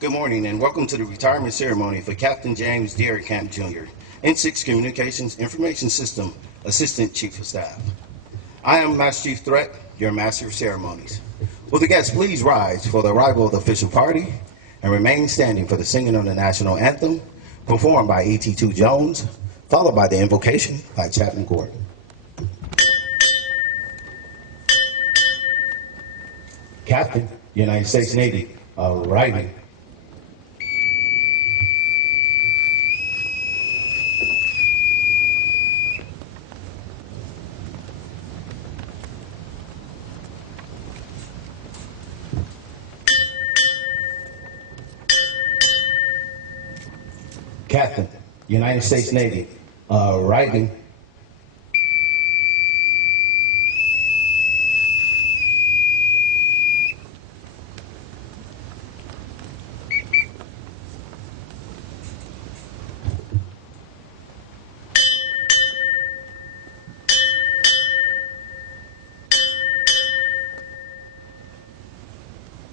Good morning and welcome to the retirement ceremony for Captain James Darenkamp Jr., N6 Communications Information System Assistant Chief of Staff. I am Master Chief Threat, your Master of Ceremonies. Will the guests please rise for the arrival of the official party and remain standing for the singing of the national anthem performed by ET2 Jones, followed by the invocation by Chaplain Gordon. Captain, United States Navy, arriving. Captain, United States Navy, arriving.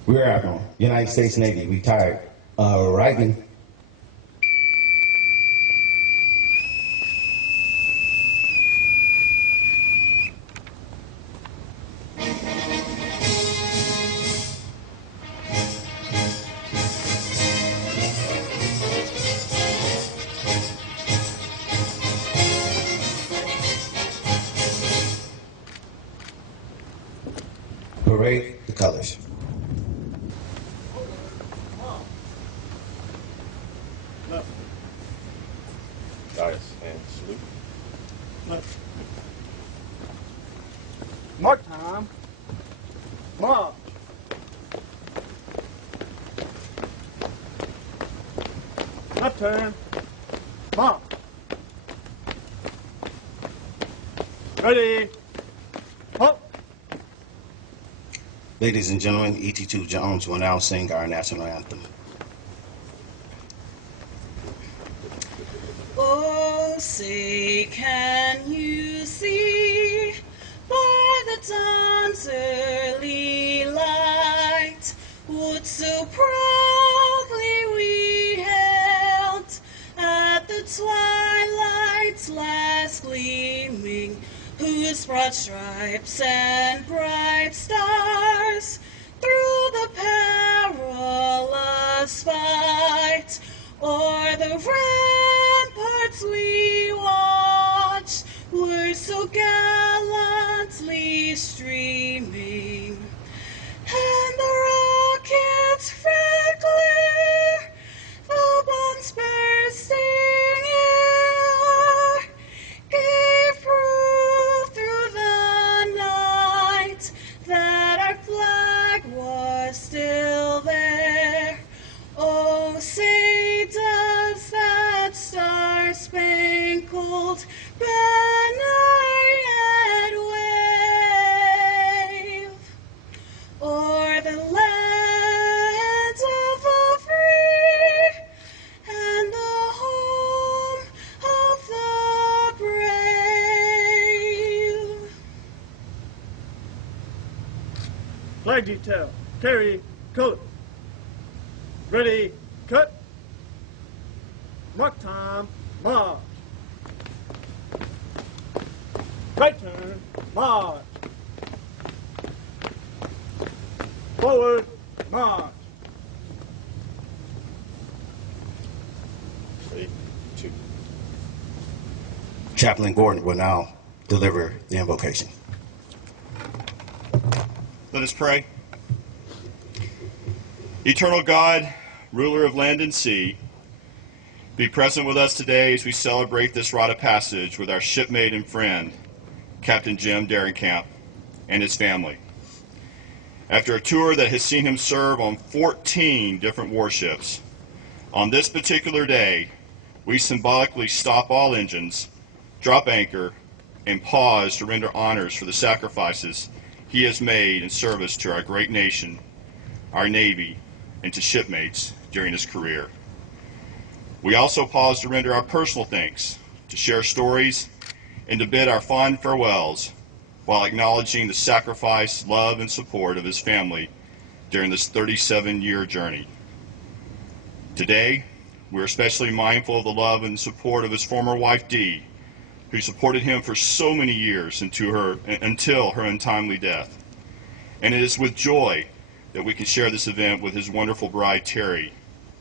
Rear Admiral, United States Navy, retired, arriving. Parade the colors. Guys, and salute. Mark time. March. Left turn. March. Ready. Halt. Ladies and gentlemen, ET2 Jones will now sing our national anthem. Oh, say, can you see by the dawn's early light what so proudly we hailed at the twilight's last gleaming, whose broad stripes and bright stars through the perilous fight o'er the ramparts we watched were so gallantly streaming, and the rockets' red glare, the bombs bursting air, gave proof through the night that our flag was still there. Oh, say does that star-spangled banner yet wave o'er the lands of the free and the home of the brave? Flag detail. Carry color. Ready. Cut. Mark time. March. Right turn. March. Forward. March. 3, 2. Chaplain Gordon will now deliver the invocation. Let us pray. Eternal God, ruler of land and sea, be present with us today as we celebrate this rite of passage with our shipmate and friend, Captain Jim Darenkamp, and his family. After a tour that has seen him serve on 14 different warships, on this particular day, we symbolically stop all engines, drop anchor, and pause to render honors for the sacrifices he has made in service to our great nation, our Navy, and to shipmates during his career. We also pause to render our personal thanks, to share stories, and to bid our fond farewells while acknowledging the sacrifice, love, and support of his family during this 37-year journey. Today, we're especially mindful of the love and support of his former wife, Dee, who supported him for so many years until her untimely death. And it is with joy that we can share this event with his wonderful bride, Terry,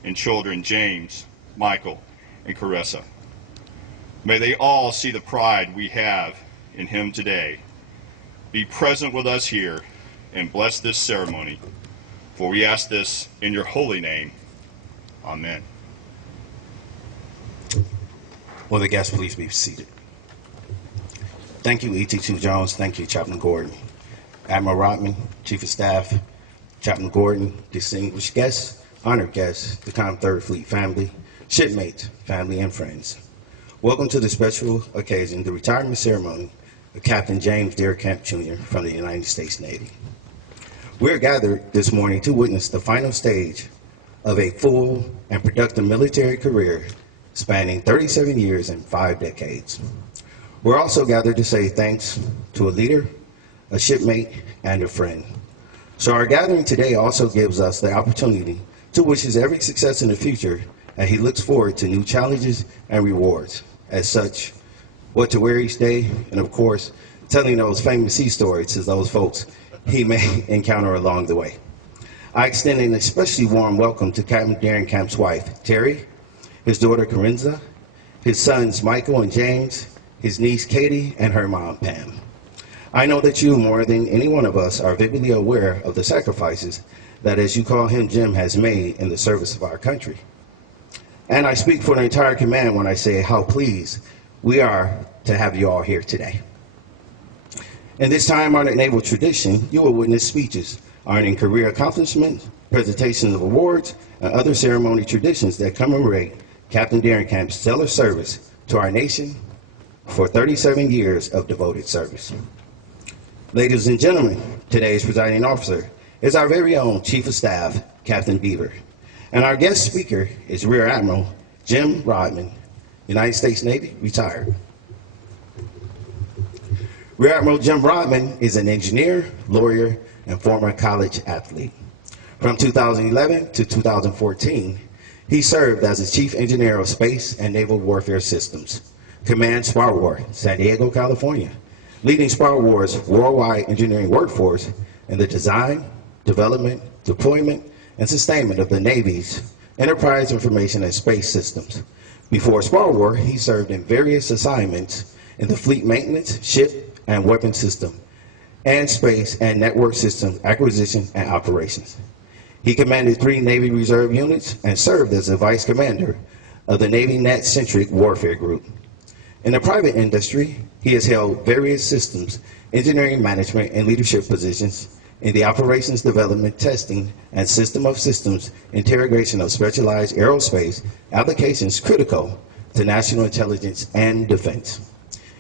and children, James, Michael, and Carissa. May they all see the pride we have in him today. Be present with us here and bless this ceremony, for we ask this in your holy name. Amen. Will the guests please be seated? Thank you, ET2 Jones. Thank you, Chaplain Gordon. Admiral Rodman, Chief of Staff, Chaplain Gordon, distinguished guests, honored guests, the DERENKAMP 3rd Fleet family, shipmates, family, and friends. Welcome to the special occasion, the retirement ceremony of Captain James Darenkamp Jr. from the United States Navy. We're gathered this morning to witness the final stage of a full and productive military career spanning 37 years and 5 decades. We're also gathered to say thanks to a leader, a shipmate, and a friend. So our gathering today also gives us the opportunity to wish his every success in the future, and he looks forward to new challenges and rewards. As such, what to wear each day, and of course, telling those famous sea stories to those folks he may encounter along the way. I extend an especially warm welcome to Captain Darenkamp's wife, Terry, his daughter, Corinza, his sons, Michael and James, his niece, Katie, and her mom, Pam. I know that you, more than any one of us, are vividly aware of the sacrifices that, as you call him, Jim, has made in the service of our country. And I speak for the entire command when I say how pleased we are to have you all here today. In this time-honored naval tradition, you will witness speeches honoring career accomplishments, presentations of awards, and other ceremony traditions that commemorate Captain Darenkamp's stellar service to our nation for 37 years of devoted service. Ladies and gentlemen, today's presiding officer is our very own Chief of Staff, Captain Beaver. And our guest speaker is Rear Admiral Jim Rodman, United States Navy, retired. Rear Admiral Jim Rodman is an engineer, lawyer, and former college athlete. From 2011 to 2014, he served as the Chief Engineer of Space and Naval Warfare Systems, Command SPAR-WAR, San Diego, California, leading SPAR-WAR's worldwide engineering workforce in the design, development, deployment, and sustainment of the Navy's enterprise information and space systems. Before SPAR-WAR, he served in various assignments in the fleet maintenance, ship and weapon system, and space and network system acquisition and operations. He commanded 3 Navy Reserve units and served as the Vice Commander of the Navy Net-Centric Warfare Group. In the private industry, he has held various systems, engineering management, and leadership positions in the operations development, testing, and system of systems integration of specialized aerospace applications critical to national intelligence and defense.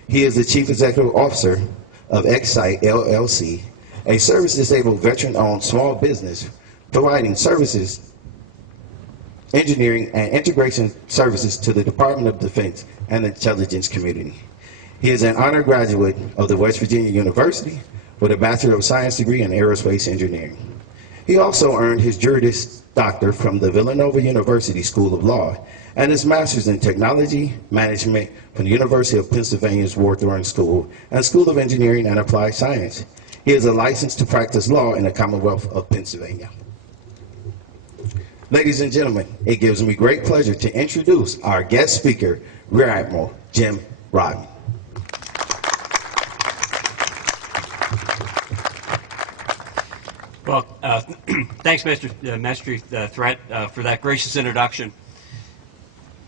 He is the Chief Executive Officer of Excite LLC, a service-disabled veteran-owned small business providing services, engineering, and integration services to the Department of Defense and the intelligence community. He is an honored graduate of the West Virginia University with a Bachelor of Science degree in Aerospace Engineering. He also earned his Juris Doctor from the Villanova University School of Law and his Master's in Technology Management from the University of Pennsylvania's Warthorne School and School of Engineering and Applied Science. He is a licensed to practice law in the Commonwealth of Pennsylvania. Ladies and gentlemen, it gives me great pleasure to introduce our guest speaker, Rear Admiral Jim Rodman. Well, thanks, Master Chief Threat, for that gracious introduction.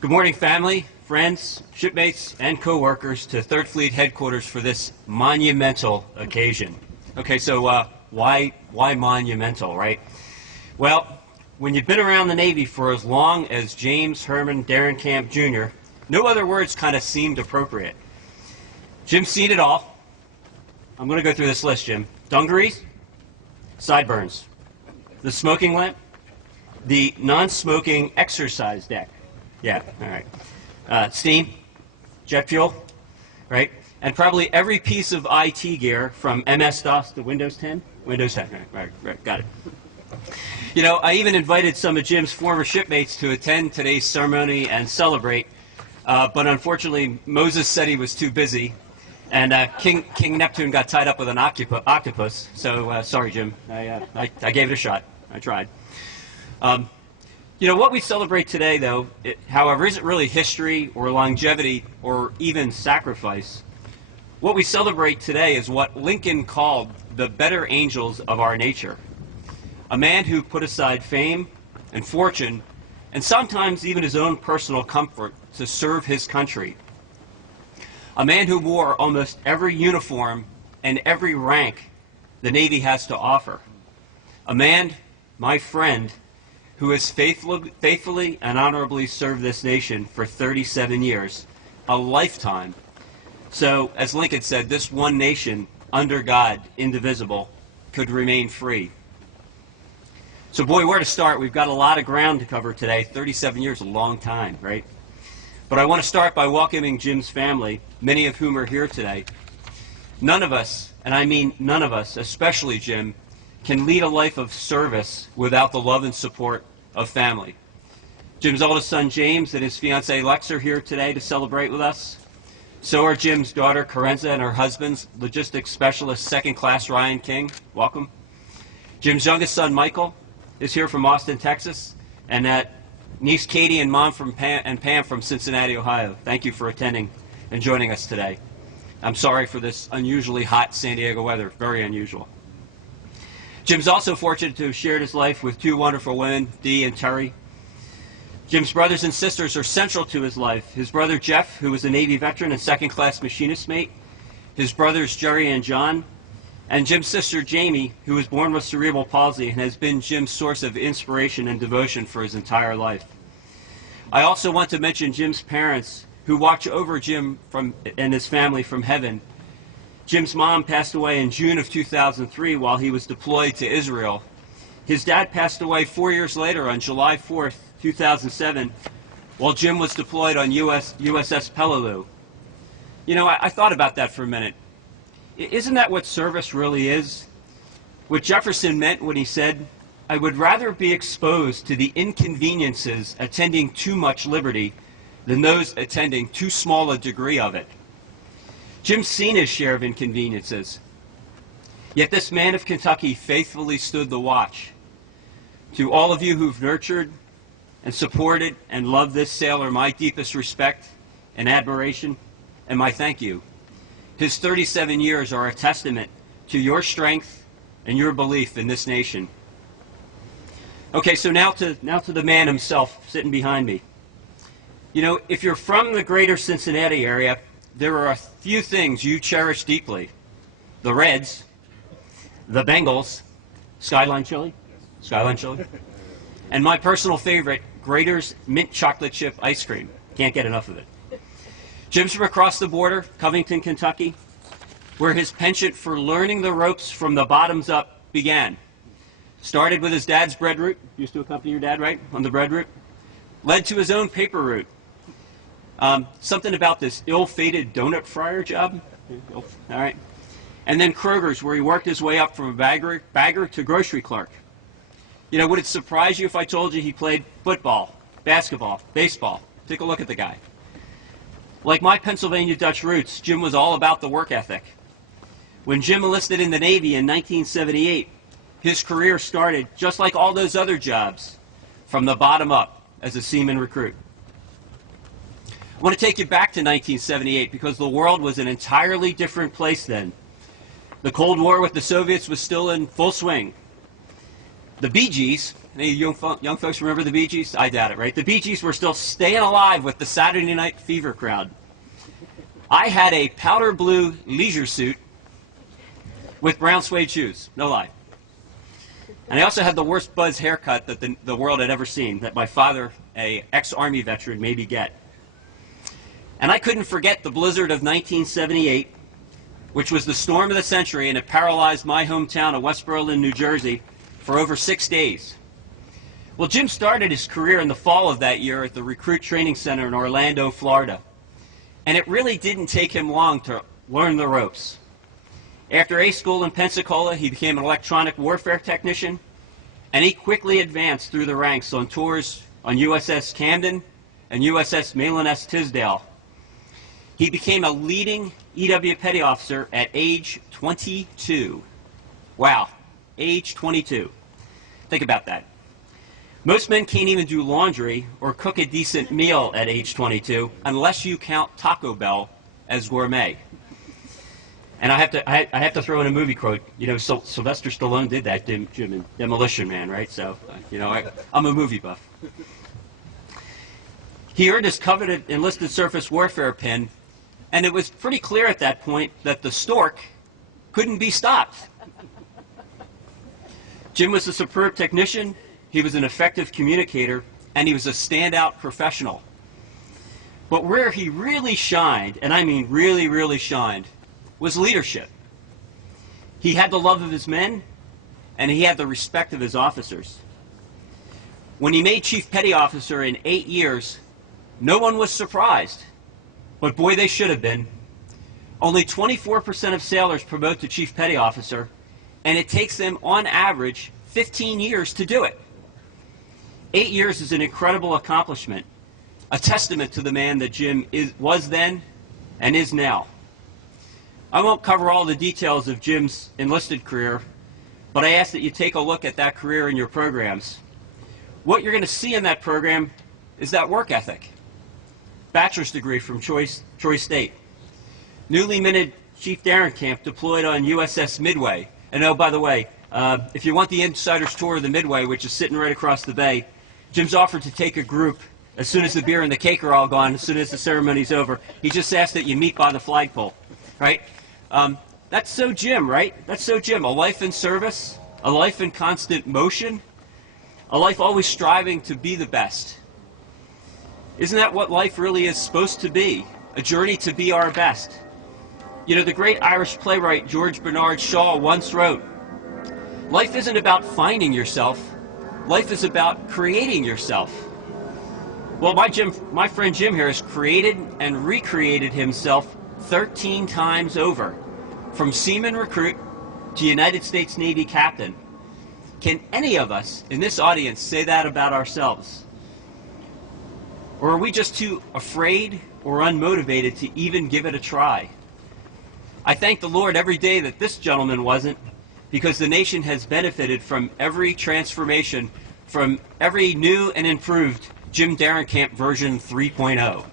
Good morning, family, friends, shipmates, and co-workers to 3rd Fleet Headquarters for this monumental occasion. Okay, so why monumental, right? Well, when you've been around the Navy for as long as James Herman Darenkamp Jr., no other words kind of seemed appropriate. Jim's seen it all. I'm going to go through this list, Jim. Dungarees, sideburns, the smoking lamp, the non-smoking exercise deck. Yeah, all right. Steam, jet fuel, right? And probably every piece of IT gear from MS-DOS to Windows 10. Windows 10, right, got it. You know, I even invited some of Jim's former shipmates to attend today's ceremony and celebrate, but unfortunately Moses said he was too busy, and King Neptune got tied up with an octopus. So sorry, Jim. I gave it a shot. I tried. You know, what we celebrate today, though, however, isn't really history or longevity or even sacrifice. What we celebrate today is what Lincoln called the better angels of our nature. A man who put aside fame and fortune and sometimes even his own personal comfort to serve his country. A man who wore almost every uniform and every rank the Navy has to offer. A man, my friend, who has faithfully and honorably served this nation for 37 years, a lifetime. So, as Lincoln said, this one nation, under God, indivisible, could remain free. So, boy, where to start? We've got a lot of ground to cover today. 37 years, a long time, right? But I want to start by welcoming Jim's family, many of whom are here today. None of us, and I mean none of us, especially Jim, can lead a life of service without the love and support of family. Jim's oldest son, James, and his fiancée, Lex, are here today to celebrate with us. So are Jim's daughter, Carenza, and her husband's logistics specialist, second class, Ryan King. Welcome. Jim's youngest son, Michael, is here from Austin, Texas, and niece Katie and mom and Pam from Cincinnati, Ohio. Thank you for attending and joining us today. I'm sorry for this unusually hot San Diego weather, very unusual. Jim's also fortunate to have shared his life with two wonderful women, Dee and Terry. Jim's brothers and sisters are central to his life. His brother Jeff, who was a Navy veteran and second-class machinist mate, his brothers Jerry and John, and Jim's sister Jamie, who was born with cerebral palsy and has been Jim's source of inspiration and devotion for his entire life. I also want to mention Jim's parents, who watch over Jim and his family from heaven. Jim's mom passed away in June of 2003 while he was deployed to Israel. His dad passed away 4 years later on July 4th, 2007, while Jim was deployed on USS Peleliu. You know, I thought about that for a minute. Isn't that what service really is? What Jefferson meant when he said, "I would rather be exposed to the inconveniences attending too much liberty than those attending too small a degree of it." Jim's seen his share of inconveniences. Yet this man of Kentucky faithfully stood the watch. To all of you who've nurtured and supported and loved this sailor, my deepest respect and admiration and my thank you. His 37 years are a testament to your strength and your belief in this nation. Okay, so now to the man himself sitting behind me. You know, if you're from the greater Cincinnati area, there are a few things you cherish deeply. The Reds, the Bengals, Skyline Chili, and my personal favorite, Grater's Mint Chocolate Chip Ice Cream. Can't get enough of it. Jim's from across the border, Covington, Kentucky, where his penchant for learning the ropes from the bottoms up began. Started with his dad's bread route. Used to accompany your dad, right, on the bread route. Led to his own paper route. Something about this ill-fated donut fryer job. All right. And then Kroger's, where he worked his way up from a bagger to grocery clerk. You know, would it surprise you if I told you he played football, basketball, baseball? Take a look at the guy. Like my Pennsylvania Dutch roots, Jim was all about the work ethic. When Jim enlisted in the Navy in 1978, his career started, just like all those other jobs, from the bottom up as a seaman recruit. I want to take you back to 1978 because the world was an entirely different place then. The Cold War with the Soviets was still in full swing. The Bee Gees, any young folks remember the Bee Gees? I doubt it, right? The Bee Gees were still staying alive with the Saturday Night Fever crowd. I had a powder blue leisure suit with brown suede shoes, no lie. And I also had the worst buzz haircut that the world had ever seen, that my father, a ex-Army veteran, made me get. And I couldn't forget the blizzard of 1978, which was the storm of the century, and it paralyzed my hometown of West Berlin, New Jersey, for over 6 days. Well, Jim started his career in the fall of that year at the Recruit Training Center in Orlando, Florida. And it really didn't take him long to learn the ropes. After A school in Pensacola, he became an electronic warfare technician and he quickly advanced through the ranks on tours on USS Camden and USS Maitland S. Tisdale. He became a leading EW petty officer at age 22. Wow, age 22. Think about that. Most men can't even do laundry or cook a decent meal at age 22 unless you count Taco Bell as gourmet. And I have to throw in a movie quote. You know, Sylvester Stallone did that, Jim in Demolition Man, right? So, you know, I'm a movie buff. He earned his coveted enlisted surface warfare pin, and it was pretty clear at that point that the stork couldn't be stopped. Jim was a superb technician, he was an effective communicator, and he was a standout professional. But where he really shined, and I mean really, really shined, was leadership. He had the love of his men, and he had the respect of his officers. When he made Chief Petty Officer in 8 years, no one was surprised, but boy, they should have been. Only 24% of sailors promote to Chief Petty Officer, and it takes them, on average, 15 years to do it. 8 years is an incredible accomplishment, a testament to the man that Jim was then and is now. I won't cover all the details of Jim's enlisted career, but I ask that you take a look at that career in your programs. What you're going to see in that program is that work ethic. Bachelor's degree from Troy State. Newly minted Chief Darenkamp deployed on USS Midway. And oh, by the way, if you want the insider's tour of the Midway, which is sitting right across the bay, Jim's offered to take a group as soon as the beer and the cake are all gone, as soon as the ceremony's over. He just asked that you meet by the flagpole, right? That's so Jim, right? That's so Jim. A life in service, a life in constant motion, a life always striving to be the best. Isn't that what life really is supposed to be? A journey to be our best. You know, the great Irish playwright George Bernard Shaw once wrote, "Life isn't about finding yourself. Life is about creating yourself." Well, my friend Jim here has created and recreated himself 13 times over, from seaman recruit to United States Navy captain. Can any of us in this audience say that about ourselves? Or are we just too afraid or unmotivated to even give it a try? I thank the Lord every day that this gentleman wasn't, because the nation has benefited from every transformation, from every new and improved Jim Darenkamp version 3.0.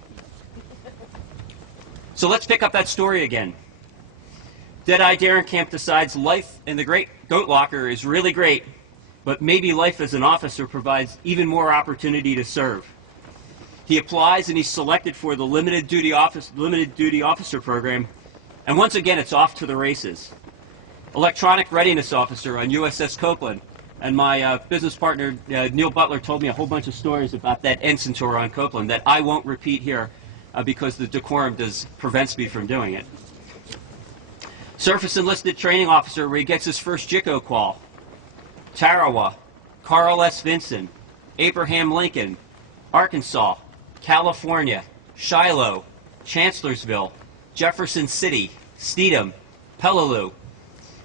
So let's pick up that story again. Deadeye Darenkamp decides life in the great goat locker is really great, but maybe life as an officer provides even more opportunity to serve. He applies and he's selected for the limited duty officer program, and once again it's off to the races. Electronic readiness officer on USS Copeland, and my business partner Neil Butler told me a whole bunch of stories about that ensign tour on Copeland that I won't repeat here because the decorum prevents me from doing it. Surface enlisted training officer where he gets his first JICO call. Tarawa, Carl S. Vinson, Abraham Lincoln, Arkansas, California, Shiloh, Chancellorsville, Jefferson City, Steedham, Peleliu.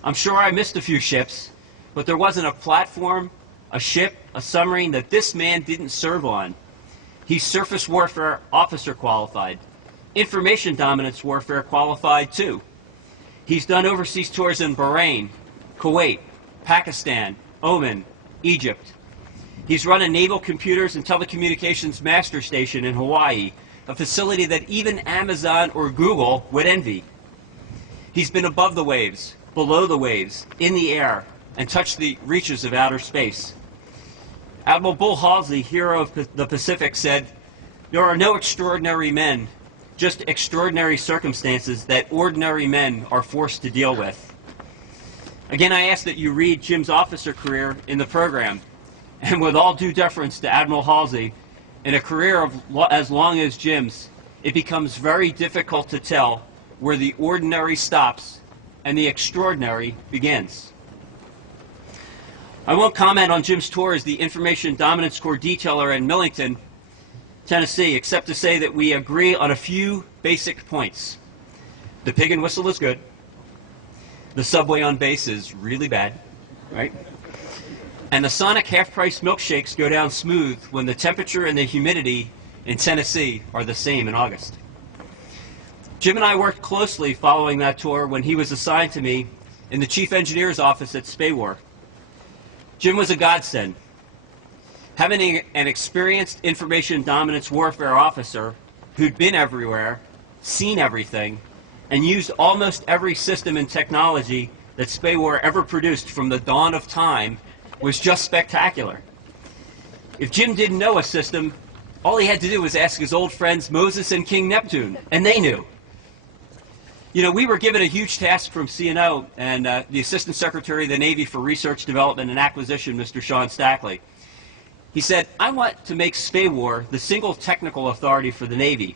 I'm sure I missed a few ships, but there wasn't a platform, a ship, a submarine that this man didn't serve on. He's surface warfare officer qualified, information dominance warfare qualified too. He's done overseas tours in Bahrain, Kuwait, Pakistan, Oman, Egypt. He's run a naval computers and telecommunications master station in Hawaii, a facility that even Amazon or Google would envy. He's been above the waves, below the waves, in the air, and touched the reaches of outer space. Admiral Bull Halsey, hero of the Pacific, said, "There are no extraordinary men, just extraordinary circumstances that ordinary men are forced to deal with." Again, I ask that you read Jim's officer career in the program. And with all due deference to Admiral Halsey, in a career as long as Jim's, it becomes very difficult to tell where the ordinary stops and the extraordinary begins. I won't comment on Jim's tour as the Information Dominance Corps detailer in Millington, Tennessee, except to say that we agree on a few basic points. The pig and whistle is good. The subway on base is really bad, right? And the Sonic half-price milkshakes go down smooth when the temperature and the humidity in Tennessee are the same in August. Jim and I worked closely following that tour when he was assigned to me in the chief engineer's office at SPAWAR. Jim was a godsend. Having an experienced information dominance warfare officer who'd been everywhere, seen everything, and used almost every system and technology that SPAWAR ever produced from the dawn of time was just spectacular. If Jim didn't know a system, all he had to do was ask his old friends Moses and King Neptune, and they knew. You know, we were given a huge task from CNO and the Assistant Secretary of the Navy for Research, Development, and Acquisition, Mr. Sean Stackley. He said, I want to make SPAWAR the single technical authority for the Navy.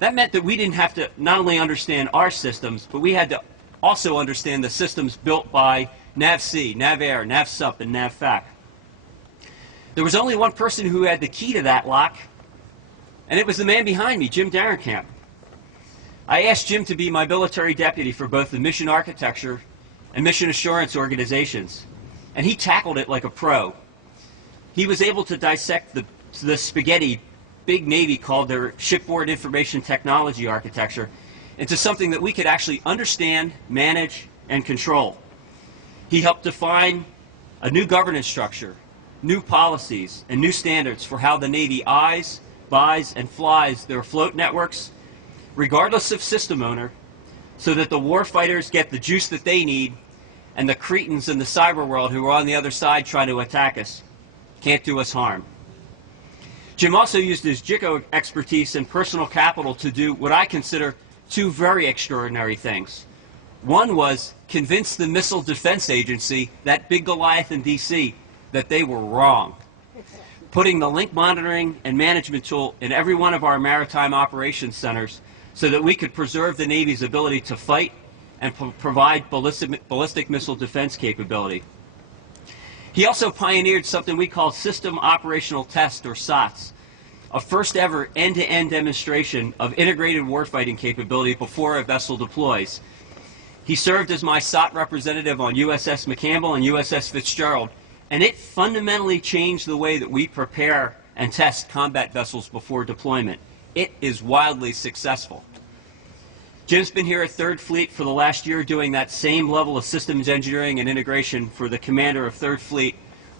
That meant that we didn't have to not only understand our systems, but we had to also understand the systems built by NAVC, NAVAIR, NAVSUP, and NAVFAC. There was only one person who had the key to that lock, and it was the man behind me, Jim Darenkamp. I asked Jim to be my military deputy for both the mission architecture and mission assurance organizations, and he tackled it like a pro. He was able to dissect the spaghetti big Navy called their shipboard information technology architecture into something that we could actually understand, manage, and control. He helped define a new governance structure, new policies, and new standards for how the Navy eyes, buys, and flies their afloat networks, regardless of system owner, so that the warfighters get the juice that they need, and the cretins in the cyber world who are on the other side trying to attack us can't do us harm. Jim also used his JICO expertise and personal capital to do what I consider two very extraordinary things. One was convince the Missile Defense Agency, that big Goliath in D.C., that they were wrong, putting the link monitoring and management tool in every one of our maritime operations centers so that we could preserve the Navy's ability to fight and provide ballistic missile defense capability. He also pioneered something we call System Operational Test, or SOTS, a first ever end-to-end demonstration of integrated warfighting capability before a vessel deploys. He served as my SOT representative on USS McCampbell and USS Fitzgerald, and it fundamentally changed the way that we prepare and test combat vessels before deployment. It is wildly successful. Jim's been here at 3rd Fleet for the last year doing that same level of systems engineering and integration for the commander of 3rd Fleet,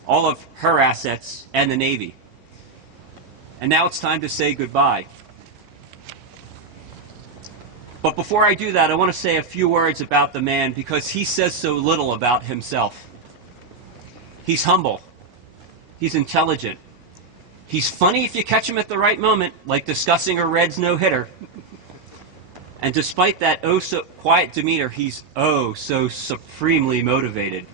all of her assets, and the Navy. And now it's time to say goodbye. But before I do that, I want to say a few words about the man because he says so little about himself. He's humble. He's intelligent. He's funny if you catch him at the right moment, like discussing a Reds no-hitter. And despite that oh-so-quiet demeanor, he's oh-so supremely motivated.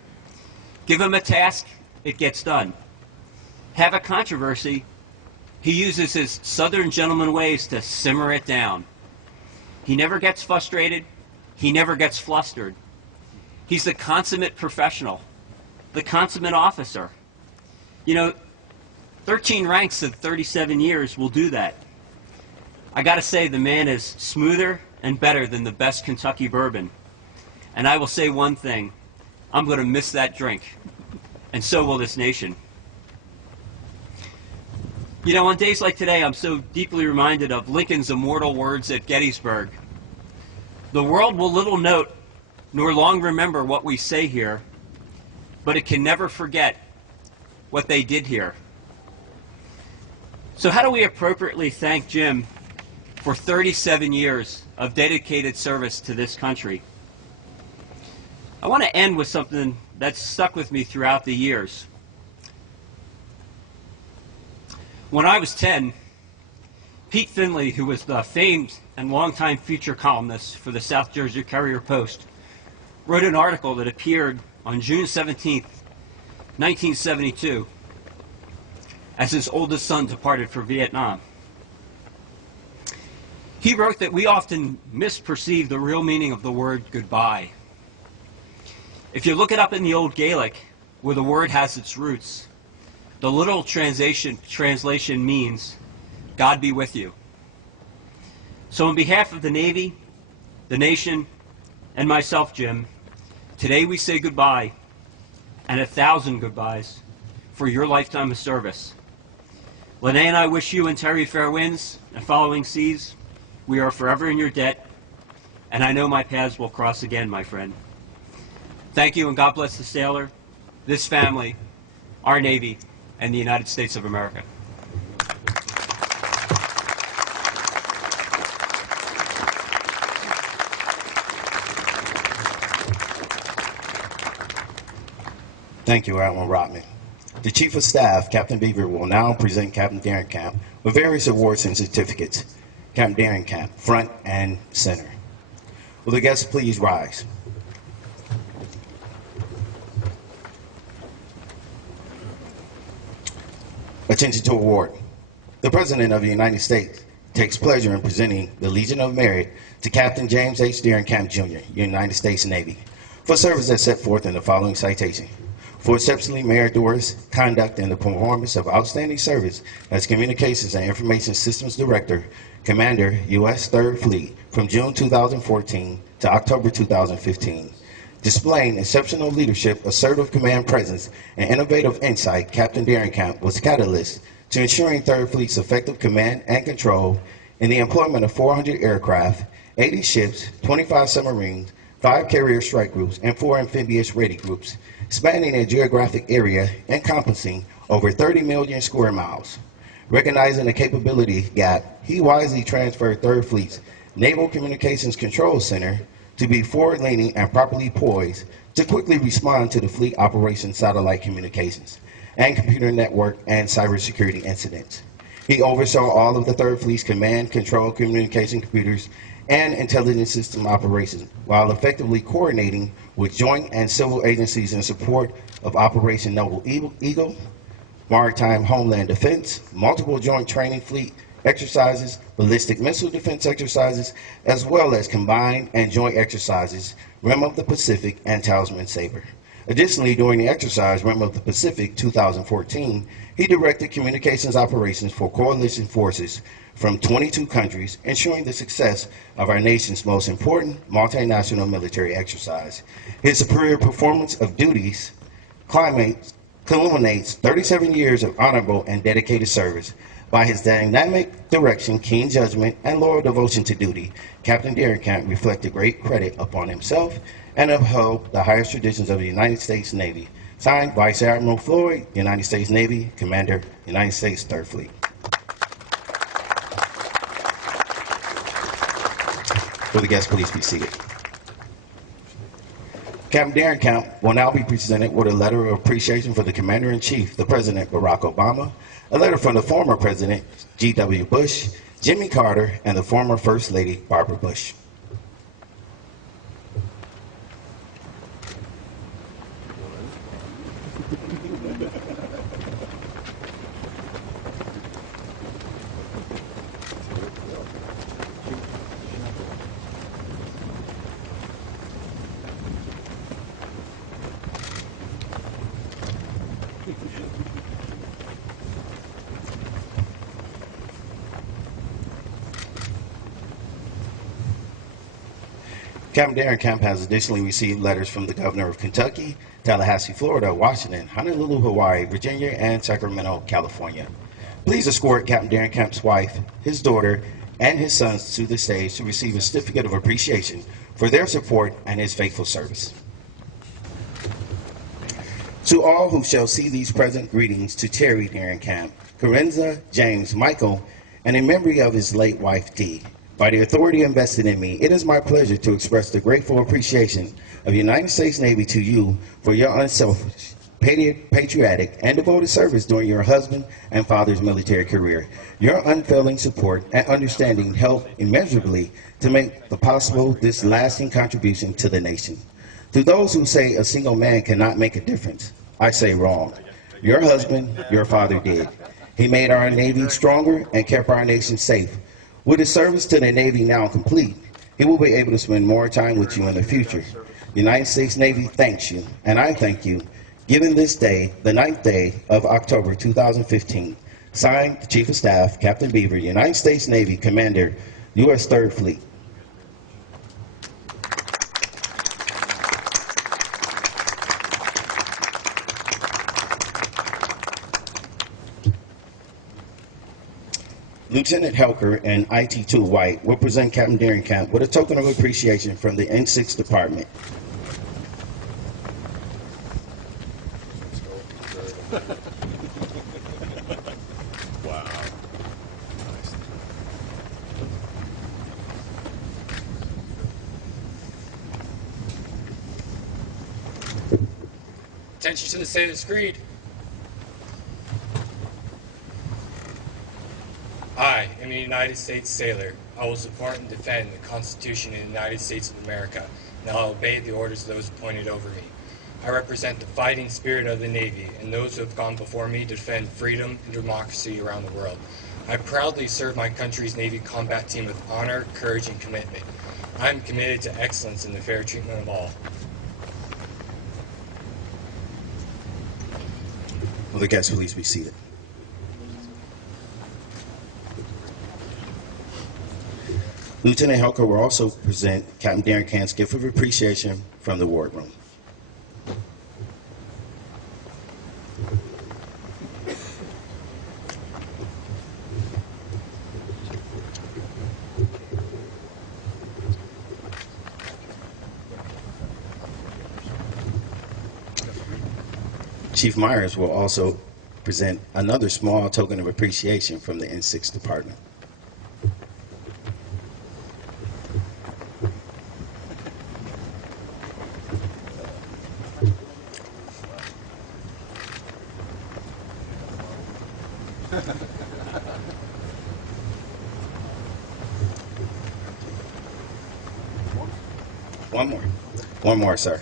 Give him a task, it gets done. Have a controversy, he uses his Southern gentleman ways to simmer it down. He never gets frustrated. He never gets flustered. He's the consummate professional, the consummate officer. You know, 13 ranks of 37 years will do that. I gotta say, the man is smoother and better than the best Kentucky bourbon. And I will say one thing, I'm gonna miss that drink. And so will this nation. You know, on days like today, I'm so deeply reminded of Lincoln's immortal words at Gettysburg. The world will little note, nor long remember what we say here, but it can never forget what they did here. So how do we appropriately thank Jim for 37 years of dedicated service to this country? I want to end with something that's stuck with me throughout the years. When I was 10, Pete Finley, who was the famed and longtime feature columnist for the South Jersey Courier Post, wrote an article that appeared on June 17th, 1972, as his oldest son departed for Vietnam. He wrote that we often misperceive the real meaning of the word goodbye. If you look it up in the Old Gaelic, where the word has its roots, the literal translation means, God be with you. So on behalf of the Navy, the nation, and myself, Jim, today we say goodbye and 1,000 goodbyes for your lifetime of service. Lene and I wish you and Terry fair winds and following seas. We are forever in your debt, and I know my paths will cross again, my friend. Thank you, and God bless the sailor, this family, our Navy, and the United States of America. Thank you, Admiral Rodman. The Chief of Staff, Captain Beaver, will now present Captain Darenkamp with various awards and certificates. Captain Darenkamp, front and center. Will the guests please rise? Attention to award. The President of the United States takes pleasure in presenting the Legion of Merit to Captain James H. Darenkamp, Jr., United States Navy, for service as set forth in the following citation. For exceptionally meritorious conduct and the performance of outstanding service as Communications and Information Systems Director, Commander, U.S. 3rd Fleet, from June 2014 to October 2015. Displaying exceptional leadership, assertive command presence, and innovative insight, Captain Darenkamp was catalyst to ensuring 3rd Fleet's effective command and control in the employment of 400 aircraft, 80 ships, 25 submarines, 5 carrier strike groups, and 4 amphibious ready groups, spanning a geographic area encompassing over 30 million square miles. Recognizing the capability gap, he wisely transferred 3rd Fleet's Naval Communications Control Center to be forward-leaning and properly poised to quickly respond to the fleet operations satellite communications and computer network and cybersecurity incidents. He oversaw all of the 3rd Fleet's command, control, communication computers, and intelligence system operations, while effectively coordinating with joint and civil agencies in support of Operation Noble Eagle, Maritime Homeland Defense, multiple joint training fleet exercises, ballistic missile defense exercises, as well as combined and joint exercises, Rim of the Pacific and Talisman Sabre. Additionally, during the exercise Rim of the Pacific 2014, he directed communications operations for coalition forces from 22 countries, ensuring the success of our nation's most important multinational military exercise. His superior performance of duties culminates 37 years of honorable and dedicated service. By his dynamic direction, keen judgment, and loyal devotion to duty, Captain Darenkamp reflected great credit upon himself and upheld the highest traditions of the United States Navy. Signed, Vice Admiral Floyd, United States Navy, Commander, United States 3rd Fleet. Will the guests please be seated? Captain Darenkamp will now be presented with a letter of appreciation for the Commander-in-Chief, the President Barack Obama, a letter from the former President G.W. Bush, Jimmy Carter, and the former First Lady Barbara Bush. Captain Darenkamp has additionally received letters from the Governor of Kentucky, Tallahassee, Florida, Washington, Honolulu, Hawaii, Virginia, and Sacramento, California. Please escort Captain Darenkamp's wife, his daughter, and his sons to the stage to receive a certificate of appreciation for their support and his faithful service. To all who shall see these present, greetings to Terry Darenkamp, Corinza, James, Michael, and in memory of his late wife, Dee. By the authority invested in me, it is my pleasure to express the grateful appreciation of the United States Navy to you for your unselfish, patriotic, and devoted service during your husband and father's military career. Your unfailing support and understanding helped immeasurably to make possible this lasting contribution to the nation. To those who say a single man cannot make a difference, I say wrong. Your husband, your father did. He made our Navy stronger and kept our nation safe. With his service to the Navy now complete, he will be able to spend more time with you in the future. The United States Navy thanks you, and I thank you, given this day, the 9th day of October 2015. Signed, the Chief of Staff, Captain Beaver, United States Navy, Commander, U.S. 3rd Fleet. Lieutenant Helker and IT2 White will present Captain Darenkamp with a token of appreciation from the N6 Department. Wow. Attention to the Sailor's Creed. I am a United States sailor. I will support and defend the Constitution of the United States of America, and I will obey the orders of those appointed over me. I represent the fighting spirit of the Navy and those who have gone before me to defend freedom and democracy around the world. I proudly serve my country's Navy combat team with honor, courage, and commitment. I am committed to excellence and the fair treatment of all. Will the guests please be seated? Lieutenant Helker will also present Captain Darenkamp's gift of appreciation from the wardroom. Chief Myers will also present another small token of appreciation from the N6 Department. One more, sir.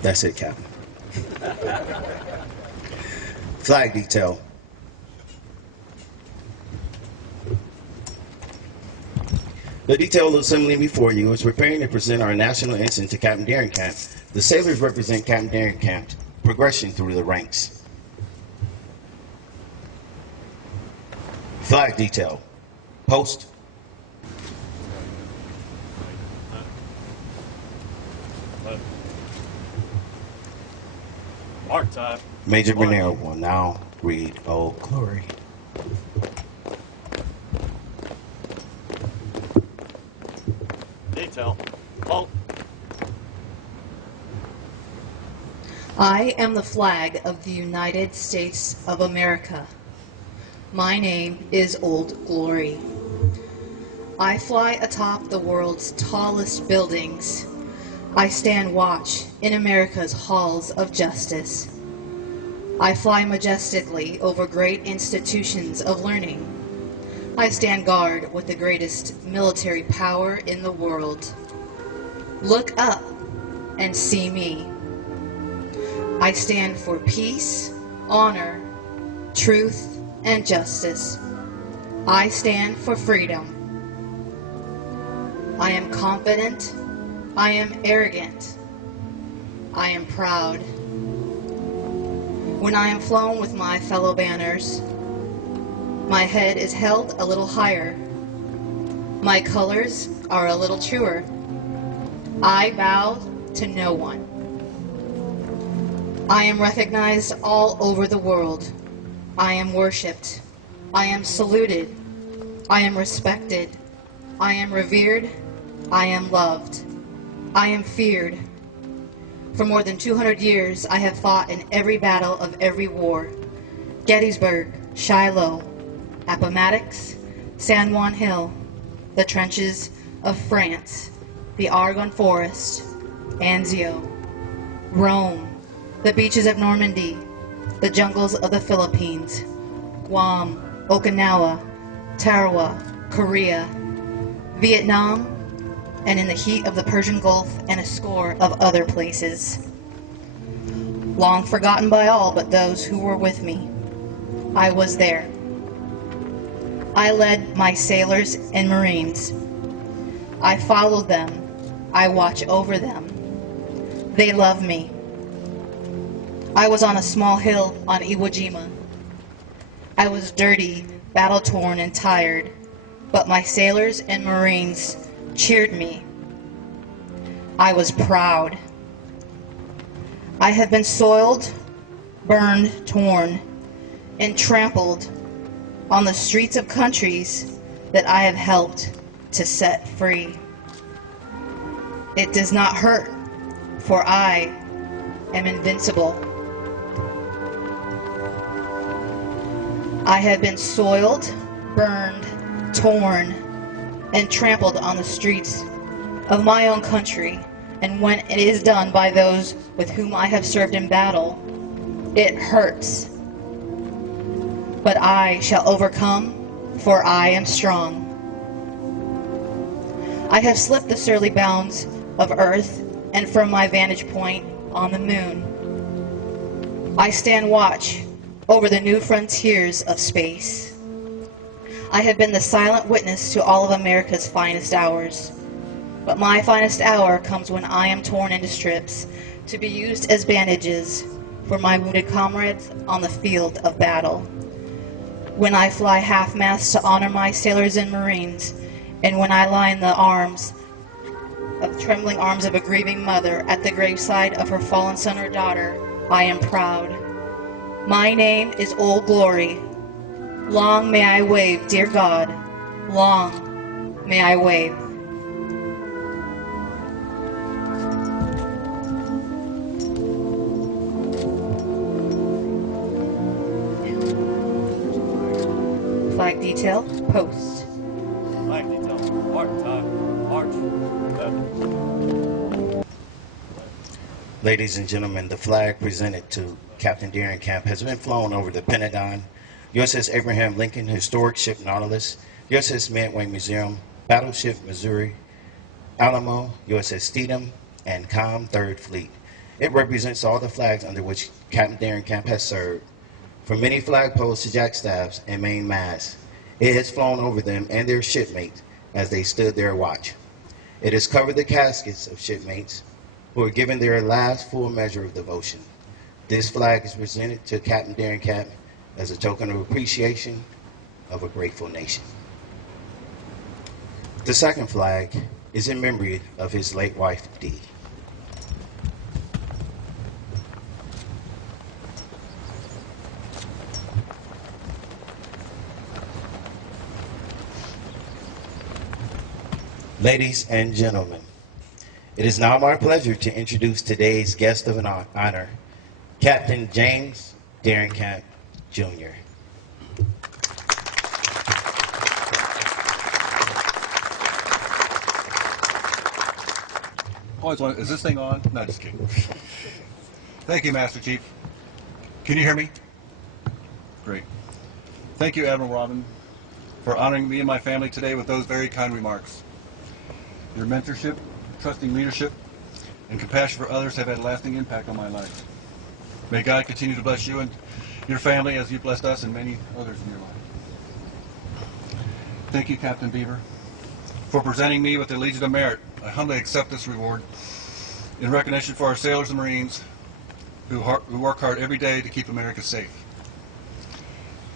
That's it, Captain. Flag detail. The detail assembling before you is preparing to present our national ensign to Captain Darenkamp. The sailors represent Captain Darenkamp's progression through the ranks. Flag detail. Post. Mark time. Major Bernero will now read Old Glory. Detail. Halt. I am the flag of the United States of America. My name is Old Glory. I fly atop the world's tallest buildings. I stand watch in America's halls of justice. I fly majestically over great institutions of learning. I stand guard with the greatest military power in the world. Look up and see me. I stand for peace, honor, truth, and justice. I stand for freedom. I am confident. I am arrogant. I am proud. When I am flown with my fellow banners, my head is held a little higher. My colors are a little truer. I bow to no one. I am recognized all over the world. I am worshipped. I am saluted. I am respected. I am revered. I am loved. I am feared. For more than 200 years, I have fought in every battle of every war. Gettysburg, Shiloh, Appomattox, San Juan Hill, the trenches of France, the Argonne Forest, Anzio, Rome, the beaches of Normandy, the jungles of the Philippines, Guam, Okinawa, Tarawa, Korea, Vietnam, and in the heat of the Persian Gulf and a score of other places. Long forgotten by all but those who were with me, I was there. I led my sailors and Marines. I followed them. I watch over them. They love me. I was on a small hill on Iwo Jima. I was dirty, battle-torn, and tired, but my sailors and Marines cheered me. I was proud. I have been soiled, burned, torn, and trampled on the streets of countries that I have helped to set free. It does not hurt, for I am invincible. I have been soiled, burned, torn, and trampled on the streets of my own country, and when it is done by those with whom I have served in battle, it hurts. But I shall overcome, for I am strong. I have slipped the surly bounds of earth, and from my vantage point on the moon, I stand watch over the new frontiers of space. I have been the silent witness to all of America's finest hours. But my finest hour comes when I am torn into strips to be used as bandages for my wounded comrades on the field of battle. When I fly half-mast to honor my sailors and Marines, and when I lie in the trembling arms of a grieving mother at the graveside of her fallen son or daughter, I am proud. My name is Old Glory. Long may I wave, dear God. Long may I wave. Flag detail, post. Flag detail. March. Ladies and gentlemen, the flag presented to Captain Darenkamp has been flown over the Pentagon, USS Abraham Lincoln Historic Ship Nautilus, USS Midway Museum, Battleship Missouri, Alamo, USS Steedham, and COM 3rd Fleet. It represents all the flags under which Captain Darenkamp has served, from many flagpoles to jackstaffs and main masts. It has flown over them and their shipmates as they stood their watch. It has covered the caskets of shipmates who are given their last full measure of devotion. This flag is presented to Captain Darenkamp as a token of appreciation of a grateful nation. The second flag is in memory of his late wife, Dee. Ladies and gentlemen, it is now my pleasure to introduce today's guest of honor, Captain James Darenkamp, Jr. Always wondered, is this thing on? No, just kidding. Thank you, Master Chief. Can you hear me? Great. Thank you, Admiral Robin, for honoring me and my family today with those very kind remarks. Your mentorship, trusting leadership, and compassion for others have had a lasting impact on my life. May God continue to bless you and your family as you blessed us and many others in your life. Thank you, Captain Beaver, for presenting me with the Legion of Merit. I humbly accept this reward in recognition for our sailors and Marines who work hard every day to keep America safe.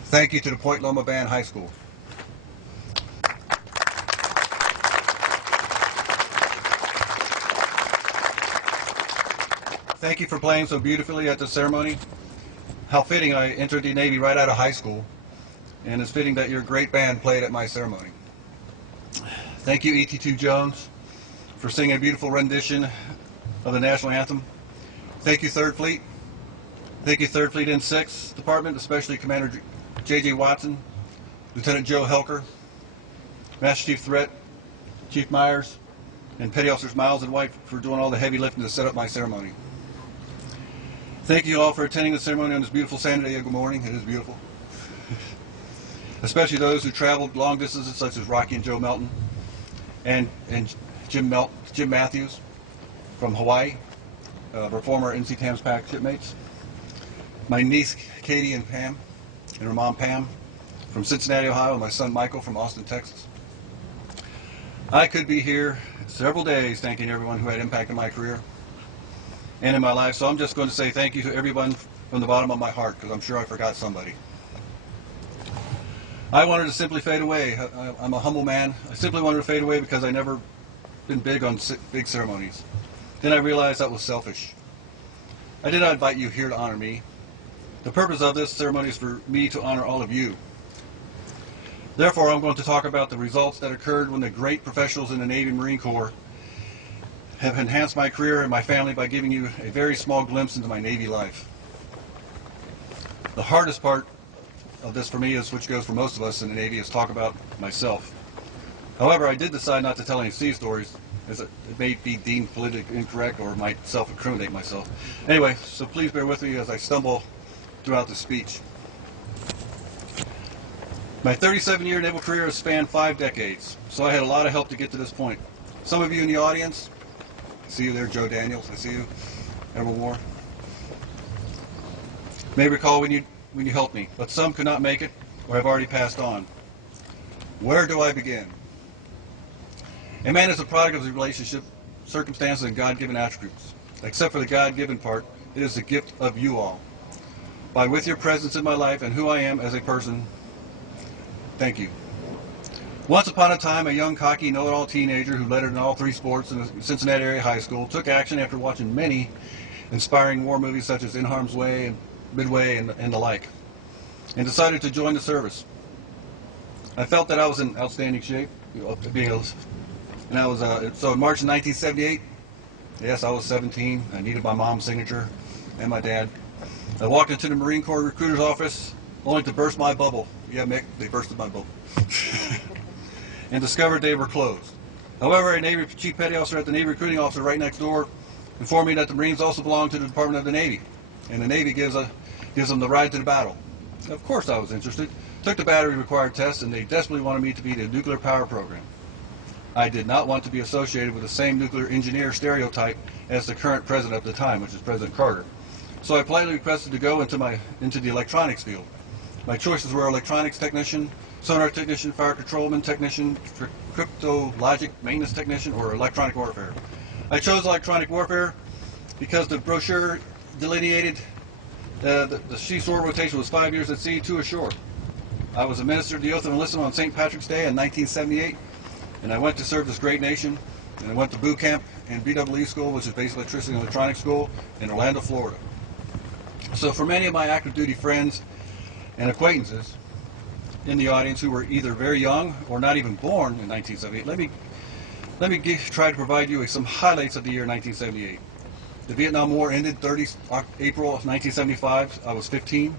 Thank you to the Point Loma Band High School. Thank you for playing so beautifully at the ceremony. How fitting I entered the Navy right out of high school, and it's fitting that your great band played at my ceremony. Thank you, E.T. Jones, for singing a beautiful rendition of the National Anthem. Thank you, 3rd Fleet. Thank you, 3rd Fleet N6 Department, especially Commander J.J. Watson, Lieutenant Joe Helker, Master Chief Threat, Chief Myers, and Petty Officers Miles and White for doing all the heavy lifting to set up my ceremony. Thank you all for attending the ceremony on this beautiful San Diego morning. It is beautiful. Especially those who traveled long distances, such as Rocky and Joe Melton, and Jim Matthews from Hawaii, our former NC Tams Pack shipmates. My niece Katie and Pam, and her mom Pam from Cincinnati, Ohio, and my son Michael from Austin, Texas. I could be here several days thanking everyone who had impacted my career. and in my life, so I'm just going to say thank you to everyone from the bottom of my heart, because I'm sure I forgot somebody. I wanted to simply fade away. I'm a humble man. I simply wanted to fade away because I never been big on big ceremonies. Then I realized that was selfish. I did not invite you here to honor me. The purpose of this ceremony is for me to honor all of you. Therefore, I'm going to talk about the results that occurred when the great professionals in the Navy and Marine Corps have enhanced my career and my family by giving you a very small glimpse into my Navy life. The hardest part of this for me is, which goes for most of us in the Navy, is talk about myself. However, I did decide not to tell any sea stories, as it may be deemed politically incorrect or might self-incriminate myself. Anyway, so please bear with me as I stumble throughout the speech. My 37-year naval career has spanned 5 decades, so I had a lot of help to get to this point. Some of you in the audience, I see you there, Joe Daniels, I see you, Edward Moore, may recall when you helped me, but some could not make it or have already passed on. Where do I begin? A man is a product of his relationship, circumstances, and God-given attributes. Except for the God-given part, it is the gift of you all. By with your presence in my life and who I am as a person, thank you. Once upon a time, a young, cocky, know-it-all teenager who lettered in all 3 sports in the Cincinnati area high school took action after watching many inspiring war movies such as In Harm's Way and Midway and the like, and decided to join the service. I felt that I was in outstanding shape, and I was so in March of 1978. Yes, I was 17. I needed my mom's signature and my dad. I walked into the Marine Corps recruiter's office only to burst my bubble. Yeah, Mick, they bursted my bubble. And discovered they were closed. However, a Navy Chief Petty Officer at the Navy recruiting officer right next door informed me that the Marines also belong to the Department of the Navy, and the Navy gives them the ride to the battle. Of course I was interested. Took the battery required test, and they desperately wanted me to be the nuclear power program. I did not want to be associated with the same nuclear engineer stereotype as the current president of the time, which is President Carter. So I politely requested to go into the electronics field. My choices were electronics technician, sonar technician, fire controlman technician, crypto logic maintenance technician, or electronic warfare. I chose electronic warfare because the brochure delineated the seashore rotation was 5 years at sea, 2 ashore. I was administered the oath of enlistment on St. Patrick's Day in 1978, and I went to serve this great nation, and I went to boot camp and BWE school, which is Basic Electricity and Electronics School, in Orlando, Florida. So for many of my active duty friends and acquaintances in the audience who were either very young or not even born in 1978, let me try to provide you with some highlights of the year 1978. The Vietnam War ended April of 1975. I was 15,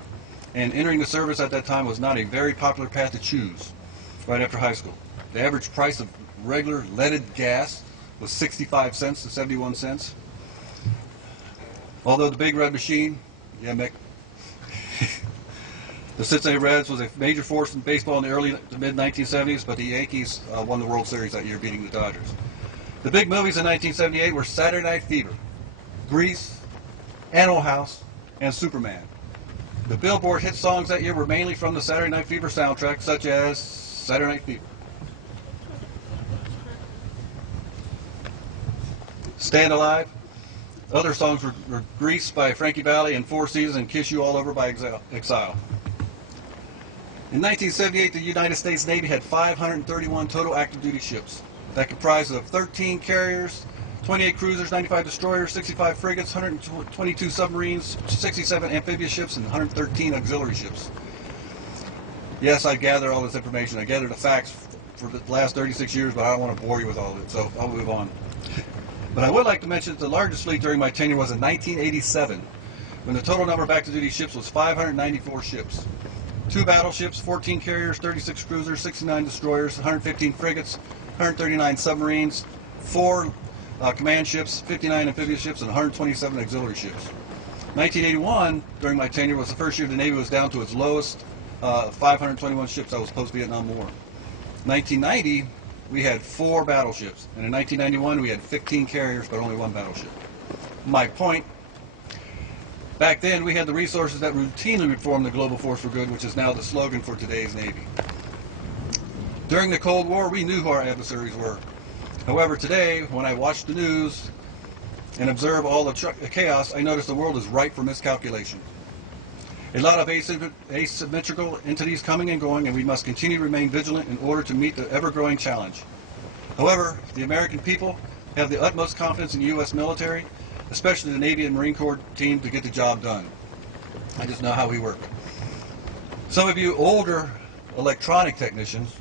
and entering the service at that time was not a very popular path to choose right after high school. The average price of regular leaded gas was 65 cents to 71 cents. Although the Big Red Machine, yeah, Mick, the Cincinnati Reds was a major force in baseball in the early to mid-1970s, but the Yankees won the World Series that year, beating the Dodgers. The big movies in 1978 were Saturday Night Fever, Grease, Animal House, and Superman. The Billboard hit songs that year were mainly from the Saturday Night Fever soundtrack, such as Saturday Night Fever, Stand Alive. Other songs were Grease by Frankie Valli and Four Seasons and Kiss You All Over by Exile. In 1978, the United States Navy had 531 total active duty ships that comprised of 13 carriers, 28 cruisers, 95 destroyers, 65 frigates, 122 submarines, 67 amphibious ships, and 113 auxiliary ships. Yes, I gather all this information. I gathered the facts for the last 36 years, but I don't want to bore you with all of it, so I'll move on. But I would like to mention that the largest fleet during my tenure was in 1987, when the total number of active duty ships was 594 ships. 2 battleships, 14 carriers, 36 cruisers, 69 destroyers, 115 frigates, 139 submarines, 4 command ships, 59 amphibious ships, and 127 auxiliary ships. 1981, during my tenure, was the first year the Navy was down to its lowest 521 ships. That was post-Vietnam War. 1990, we had 4 battleships, and in 1991 we had 15 carriers but only 1 battleship. My point, back then we had the resources that routinely would form the global force for good, which is now the slogan for today's Navy. During the Cold War, we knew who our adversaries were. However, today, when I watch the news, and observe all the chaos, I notice the world is ripe for miscalculation. A lot of asymmetrical entities coming and going, and we must continue to remain vigilant in order to meet the ever-growing challenge. However, the American people have the utmost confidence in the U.S. military, especially the Navy and Marine Corps team, to get the job done. I just know how we work. Some of you older electronic technicians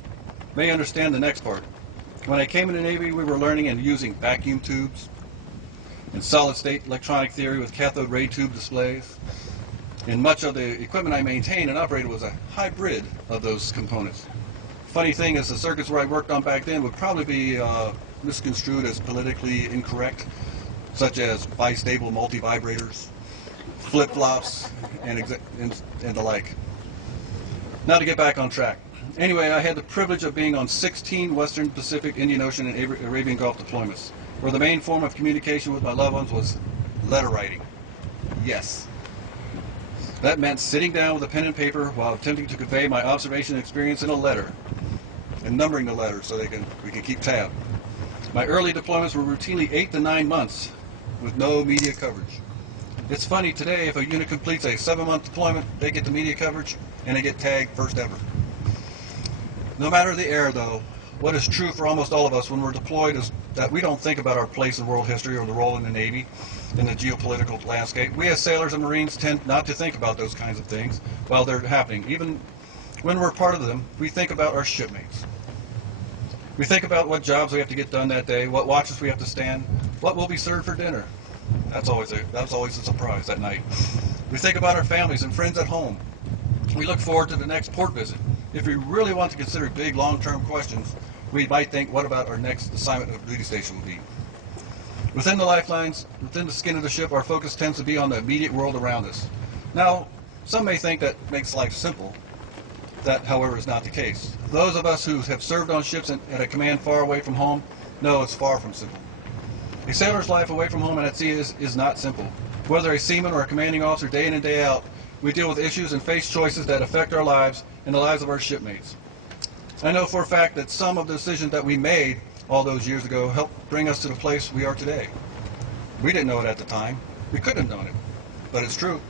may understand the next part. When I came in the Navy, we were learning and using vacuum tubes and solid-state electronic theory with cathode ray tube displays. And much of the equipment I maintained and operated was a hybrid of those components. Funny thing is, the circuits where I worked on back then would probably be misconstrued as politically incorrect, such as bistable multi-vibrators, flip-flops, and the like. Now to get back on track. Anyway, I had the privilege of being on 16 Western Pacific, Indian Ocean, and Arabian Gulf deployments, where the main form of communication with my loved ones was letter writing. Yes. That meant sitting down with a pen and paper while attempting to convey my observation and experience in a letter, and numbering the letters so we can keep tab. My early deployments were routinely 8 to 9 months with no media coverage. It's funny, today if a unit completes a 7-month deployment, they get the media coverage and they get tagged first ever. No matter the era though, what is true for almost all of us when we're deployed is that we don't think about our place in world history or the role in the Navy in the geopolitical landscape. We as sailors and Marines tend not to think about those kinds of things while they're happening. Even when we're part of them, we think about our shipmates. We think about what jobs we have to get done that day, what watches we have to stand, what will be served for dinner. That's always a surprise that night. We think about our families and friends at home. We look forward to the next port visit. If we really want to consider big long-term questions, we might think, what about our next assignment of duty station will be? Within the lifelines, within the skin of the ship, our focus tends to be on the immediate world around us. Now, some may think that makes life simple. That, however, is not the case. Those of us who have served on ships at a command far away from home know it's far from simple. A sailor's life away from home and at sea is not simple. Whether a seaman or a commanding officer, day in and day out, we deal with issues and face choices that affect our lives and the lives of our shipmates. I know for a fact that some of the decisions that we made all those years ago helped bring us to the place we are today. We didn't know it at the time. We couldn't have known it. But it's true.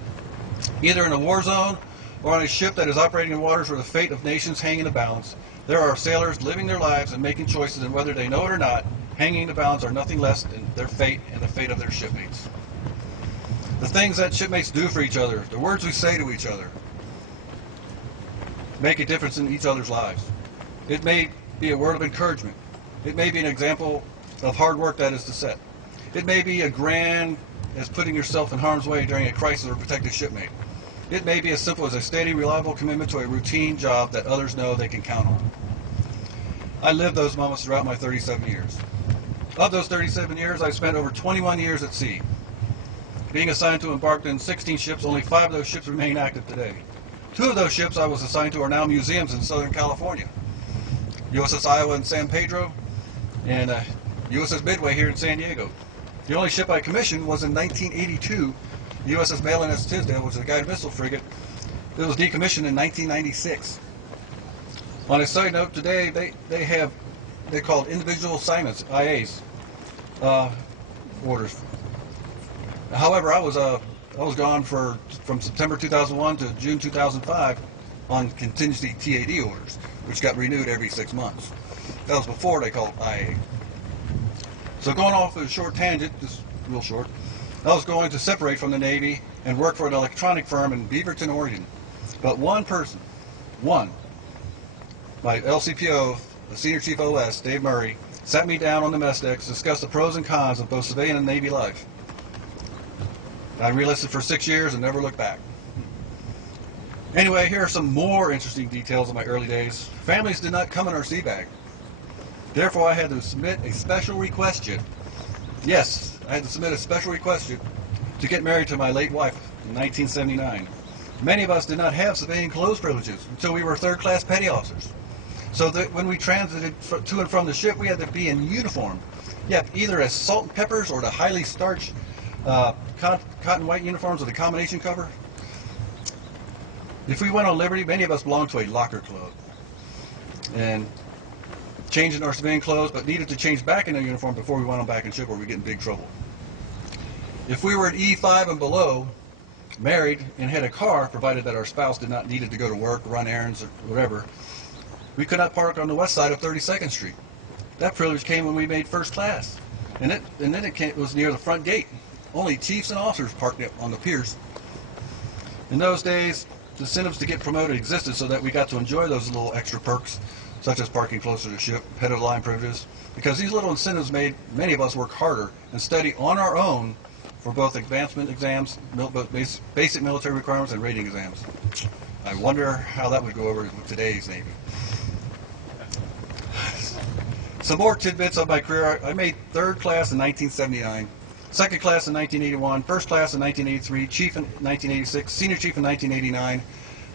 Either in a war zone or on a ship that is operating in waters where the fate of nations hang in the balance, there are sailors living their lives and making choices, and whether they know it or not, hanging in the balance are nothing less than their fate and the fate of their shipmates. The things that shipmates do for each other, the words we say to each other, make a difference in each other's lives. It may be a word of encouragement. It may be an example of hard work that is to set. It may be as grand as putting yourself in harm's way during a crisis or protect a shipmate. It may be as simple as a steady, reliable commitment to a routine job that others know they can count on. I lived those moments throughout my 37 years. Of those 37 years, I spent over 21 years at sea. Being assigned to embark in 16 ships, only 5 of those ships remain active today. 2 of those ships I was assigned to are now museums in Southern California. USS Iowa in San Pedro, and USS Midway here in San Diego. The only ship I commissioned was in 1982, the USS Malin S. Tisdale, which is a guided missile frigate. It was decommissioned in 1996. On a side note, today they're called individual assignments, IAs, orders. However, I was gone from September 2001 to June 2005 on contingency TAD orders, which got renewed every 6 months. That was before they called IA. So going off a short tangent, just real short, I was going to separate from the Navy and work for an electronic firm in Beaverton, Oregon. But one person, my LCPO, the Senior Chief OS, Dave Murray, sat me down on the mess deck to discuss the pros and cons of both civilian and Navy life. I re-enlisted for 6 years and never looked back. Anyway, here are some more interesting details of my early days. Families did not come in our sea bag. Therefore, I had to submit a special request sheet. Yes, I had to submit a special request sheet to get married to my late wife in 1979. Many of us did not have civilian clothes privileges until we were third-class petty officers. So that when we transited to and from the ship, we had to be in uniform. Yep, either as salt and peppers or the highly starched cotton white uniforms with a combination cover. If we went on Liberty, many of us belonged to a locker club and changed in our civilian clothes, but needed to change back in a uniform before we went on back in ship or we get in big trouble. If we were at E5 and below, married, and had a car, provided that our spouse did not need it to go to work, run errands, or whatever, we could not park on the west side of 32nd Street. That privilege came when we made first class. And then it was near the front gate. Only chiefs and officers parked on the piers. In those days, the incentives to get promoted existed so that we got to enjoy those little extra perks, such as parking closer to ship, head of the line privileges, because these little incentives made many of us work harder and study on our own for both advancement exams, both basic military requirements, and rating exams. I wonder how that would go over with today's Navy. Some more tidbits of my career. I made third class in 1979, second class in 1981, first class in 1983, chief in 1986, senior chief in 1989.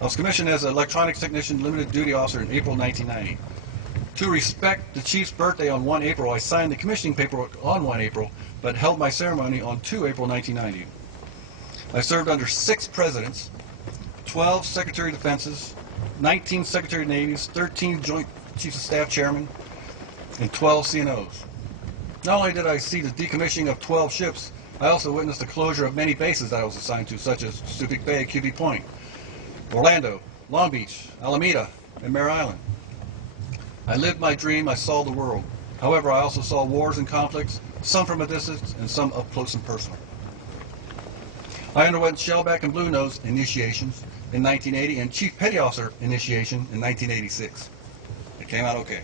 I was commissioned as an electronics technician, limited duty officer in April 1990. To respect the chief's birthday on 1 April, I signed the commissioning paperwork on 1 April, but held my ceremony on 2 April 1990. I served under 6 presidents, 12 Secretary of Defenses, 19 Secretary of Navies, 13 Joint Chiefs of Staff Chairmen, and 12 CNOs. Not only did I see the decommissioning of 12 ships, I also witnessed the closure of many bases that I was assigned to, such as Subic Bay, QB Point, Orlando, Long Beach, Alameda, and Mare Island. I lived my dream, I saw the world. However, I also saw wars and conflicts, some from a distance and some up close and personal. I underwent Shellback and Blue Nose initiations in 1980 and Chief Petty Officer initiation in 1986. It came out okay.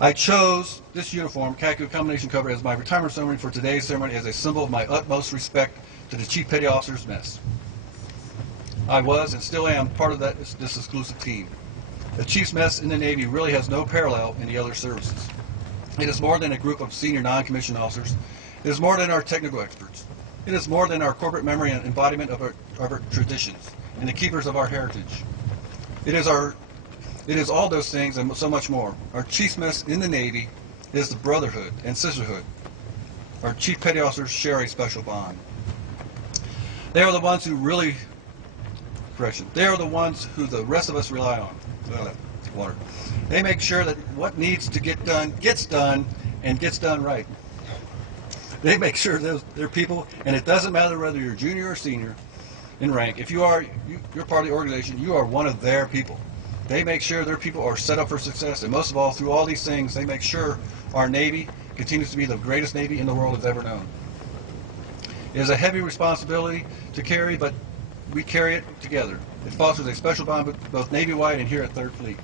I chose this uniform, khaki combination cover, as my retirement ceremony for today's ceremony as a symbol of my utmost respect to the Chief Petty Officer's mess. I was and still am part of this exclusive team. The Chief's mess in the Navy really has no parallel in the other services. It is more than a group of senior non-commissioned officers. It is more than our technical experts. It is more than our corporate memory and embodiment of our traditions and the keepers of our heritage. It is all those things and so much more. Our Chief's mess in the Navy is the brotherhood and sisterhood. Our Chief Petty Officers share a special bond. They are the ones who really, they are the ones who the rest of us rely on. Water. They make sure that what needs to get done gets done and gets done right. They make sure they're people, and it doesn't matter whether you're junior or senior in rank. If you're part of the organization, you are one of their people. They make sure their people are set up for success, and most of all, through all these things, they make sure our Navy continues to be the greatest Navy in the world has ever known. It is a heavy responsibility to carry, but we carry it together. It fosters a special bond both Navy-wide and here at 3rd Fleet.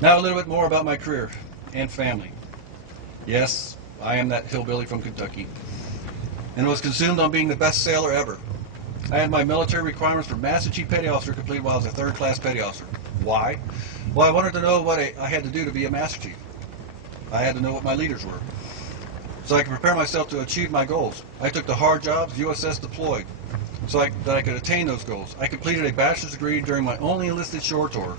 Now a little bit more about my career and family. Yes, I am that hillbilly from Kentucky, and was consumed on being the best sailor ever. I had my military requirements for Master Chief Petty Officer complete while I was a 3rd class Petty Officer. Why? Well, I wanted to know what I had to do to be a Master Chief. I had to know what my leaders were, so I could prepare myself to achieve my goals. I took the hard jobs, USS deployed, so that I could attain those goals. I completed a bachelor's degree during my only enlisted shore tour.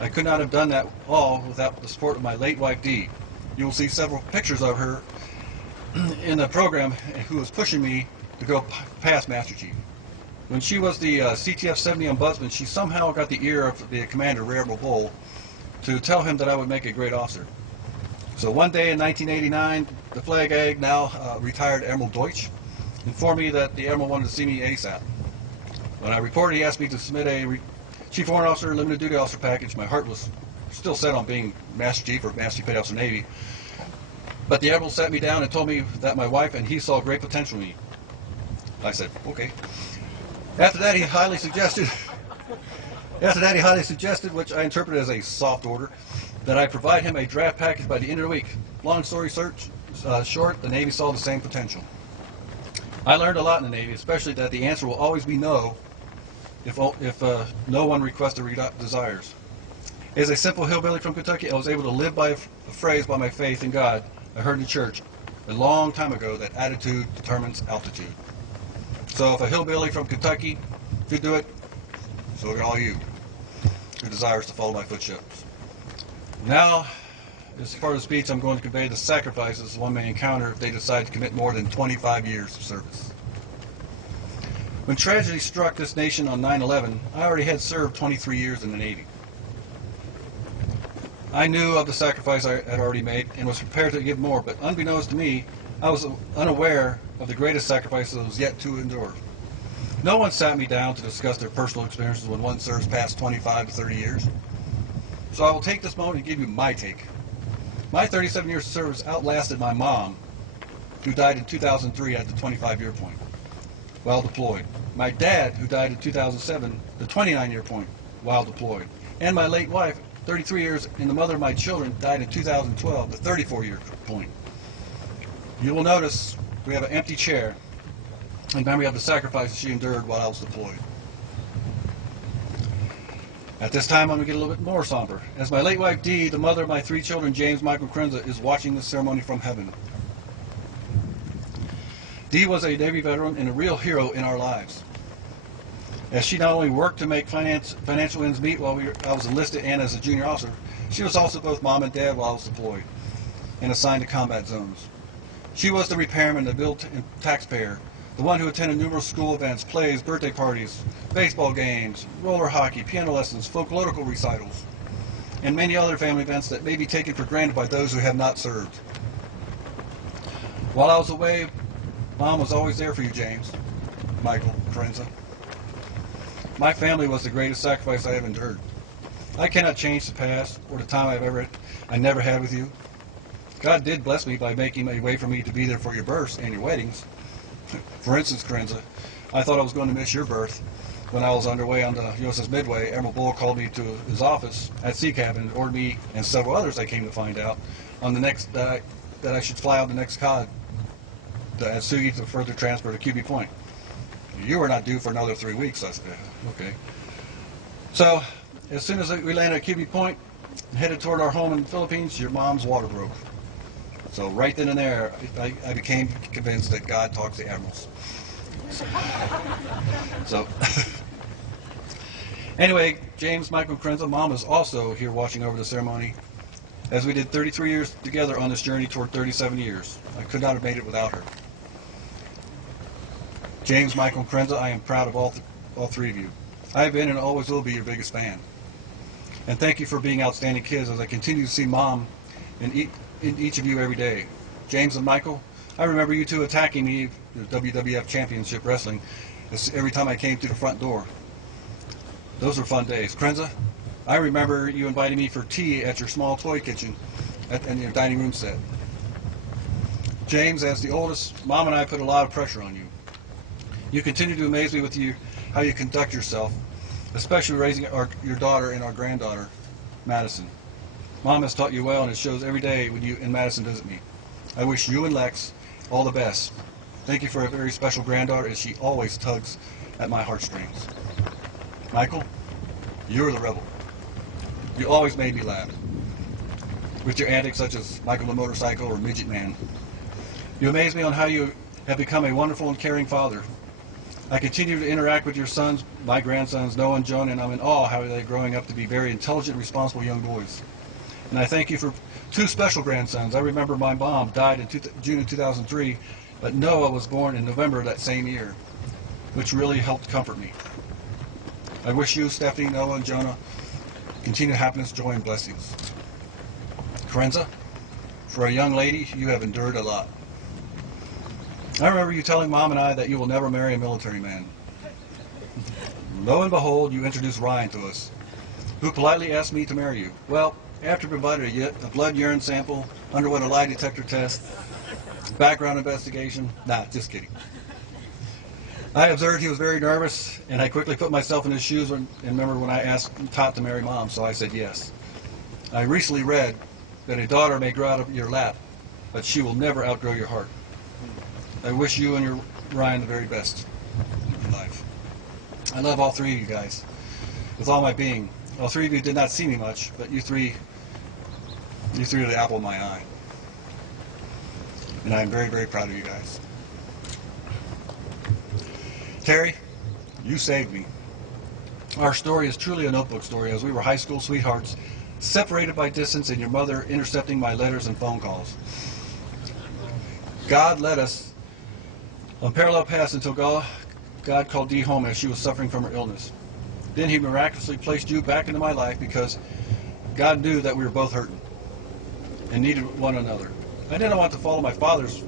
I could not have done that all without the support of my late wife, Dee. You will see several pictures of her in the program who was pushing me to go past Master Chief. When she was the CTF-70 ombudsman, she somehow got the ear of the commander, Rear Admiral Bull, to tell him that I would make a great officer. So one day in 1989, the Flag Egg, now retired Admiral Deutsch, informed me that the Admiral wanted to see me ASAP. When I reported, he asked me to submit a Chief Warrant Officer, Limited Duty Officer package. My heart was still set on being Master Chief or Master Chief Petty Officer Navy. But the Admiral sat me down and told me that my wife and he saw great potential in me. I said, okay. After that, he highly suggested, which I interpreted as a soft order, that I provide him a draft package by the end of the week. Long story short, the Navy saw the same potential. I learned a lot in the Navy, especially that the answer will always be no if no one requests or desires. As a simple hillbilly from Kentucky, I was able to live by a phrase by my faith in God I heard in church a long time ago, that attitude determines altitude. So if a hillbilly from Kentucky could do it, so can all you who desires to follow my footsteps. Now, as part of the speech, I'm going to convey the sacrifices one may encounter if they decide to commit more than 25 years of service. When tragedy struck this nation on 9/11, I already had served 23 years in the Navy. I knew of the sacrifice I had already made and was prepared to give more, but unbeknownst to me, I was unaware of the greatest sacrifice that was yet to endure. No one sat me down to discuss their personal experiences when one serves past 25 to 30 years. So I will take this moment and give you my take. My 37 years of service outlasted my mom, who died in 2003 at the 25-year point, while deployed. My dad, who died in 2007, the 29-year point, while deployed. And my late wife, 33 years, and the mother of my children, died in 2012, the 34-year point. You will notice we have an empty chair in memory of the sacrifices she endured while I was deployed. At this time, I'm going to get a little bit more somber, as my late wife, Dee, the mother of my 3 children, James Michael Krenza, is watching this ceremony from heaven. Dee was a Navy veteran and a real hero in our lives, as she not only worked to make financial ends meet while I was enlisted and as a junior officer, she was also both mom and dad while I was deployed and assigned to combat zones. She was the repairman, the bill and taxpayer, the one who attended numerous school events, plays, birthday parties, baseball games, roller hockey, piano lessons, folklorical recitals, and many other family events that may be taken for granted by those who have not served. While I was away, Mom was always there for you, James, Michael, Krenza. My family was the greatest sacrifice I have endured. I cannot change the past or the time I never had with you. God did bless me by making a way for me to be there for your births and your weddings. For instance, Krenza, I thought I was going to miss your birth. When I was underway on the USS Midway, Admiral Bull called me to his office at CAPT and ordered me and several others I came to find out on the next that I should fly on the next COD to Atsugi to further transfer to QB Point. You were not due for another 3 weeks. I said, okay. So as soon as we landed at QB Point and headed toward our home in the Philippines, your mom's water broke. So right then and there, I became convinced that God talks to admirals. So anyway, James Michael Krenza, Mom is also here watching over the ceremony, as we did 33 years together on this journey toward 37 years. I could not have made it without her. James Michael Krenza, I am proud of all 3 of you. I have been and always will be your biggest fan. And thank you for being outstanding kids, as I continue to see Mom in each of you every day. James and Michael, I remember you two attacking me at WWF Championship Wrestling every time I came through the front door. Those were fun days. Krenza, I remember you inviting me for tea at your small toy kitchen and your dining room set. James, as the oldest, Mom and I put a lot of pressure on you. You continue to amaze me with how you conduct yourself, especially raising your daughter and our granddaughter, Madison. Mom has taught you well, and it shows every day when you and Madison visit me. I wish you and Lex all the best. Thank you for a very special granddaughter, as she always tugs at my heartstrings. Michael, you're the rebel. You always made me laugh with your antics such as Michael the Motorcycle or Midget Man. You amaze me on how you have become a wonderful and caring father. I continue to interact with your sons, my grandsons, Noah and Joan, and I'm in awe how they're growing up to be very intelligent, responsible young boys. And I thank you for 2 special grandsons. I remember my mom died in June of 2003, but Noah was born in November of that same year, which really helped comfort me. I wish you, Stephanie, Noah, and Jonah continued happiness, joy, and blessings. Krenza, for a young lady, you have endured a lot. I remember you telling Mom and I that you will never marry a military man. Lo and behold, you introduced Ryan to us, who politely asked me to marry you. Well, after provided a blood urine sample, underwent a lie detector test, background investigation, just kidding. I observed he was very nervous, and I quickly put myself in his shoes and remember when I asked Tot to marry Mom, so I said yes. I recently read that a daughter may grow out of your lap, but she will never outgrow your heart. I wish you and your Ryan the very best in life. I love all 3 of you guys with all my being. All 3 of you did not see me much, but you three are the apple of my eye. And I'm very, very proud of you guys. Terry, you saved me. Our story is truly a notebook story, as we were high school sweethearts, separated by distance, and your mother intercepting my letters and phone calls. God led us on parallel paths until God called Dee home as she was suffering from her illness. Then he miraculously placed you back into my life, because God knew that we were both hurting and needed one another. I didn't want to follow my father's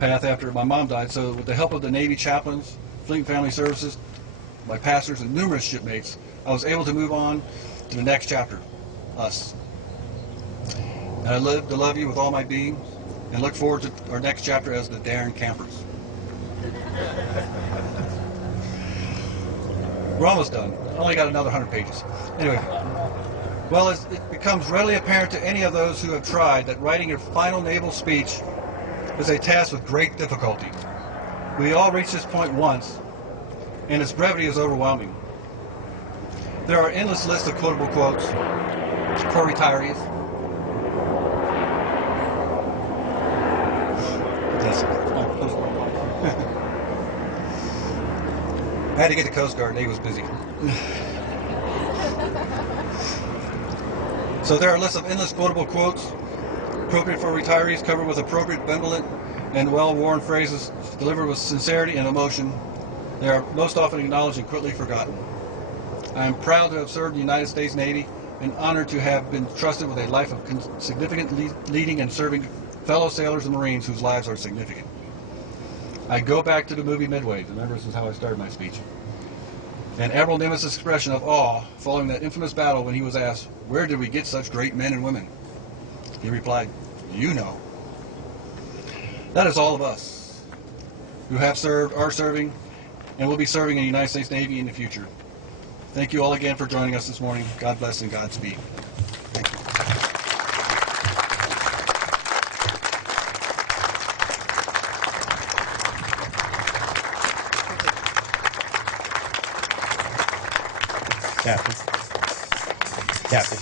path after my mom died, so with the help of the Navy chaplains, Fleet Family Services, my pastors, and numerous shipmates, I was able to move on to the next chapter, us. And I live to love you with all my being and look forward to our next chapter as the Darenkampers. We're almost done. Only got another 100 pages. Anyway, well, it becomes readily apparent to any of those who have tried that writing your final naval speech is a task with great difficulty. We all reach this point once, and its brevity is overwhelming. There are endless lists of quotable quotes for retirees. Yes. I had to get the Coast Guard, Dave was busy. So there are lists of endless quotable quotes, appropriate for retirees, covered with appropriate, benevolent, and well-worn phrases, delivered with sincerity and emotion. They are most often acknowledged and quickly forgotten. I am proud to have served the United States Navy and honored to have been trusted with a life of significant leading and serving fellow sailors and Marines whose lives are significant. I go back to the movie Midway. Remember, this is how I started my speech. And Admiral Nimitz' expression of awe following that infamous battle when he was asked, "Where did we get such great men and women?" He replied, "You know." That is all of us who have served, are serving, and will be serving in the United States Navy in the future. Thank you all again for joining us this morning. God bless and Godspeed. Thank you. Captain. Captain.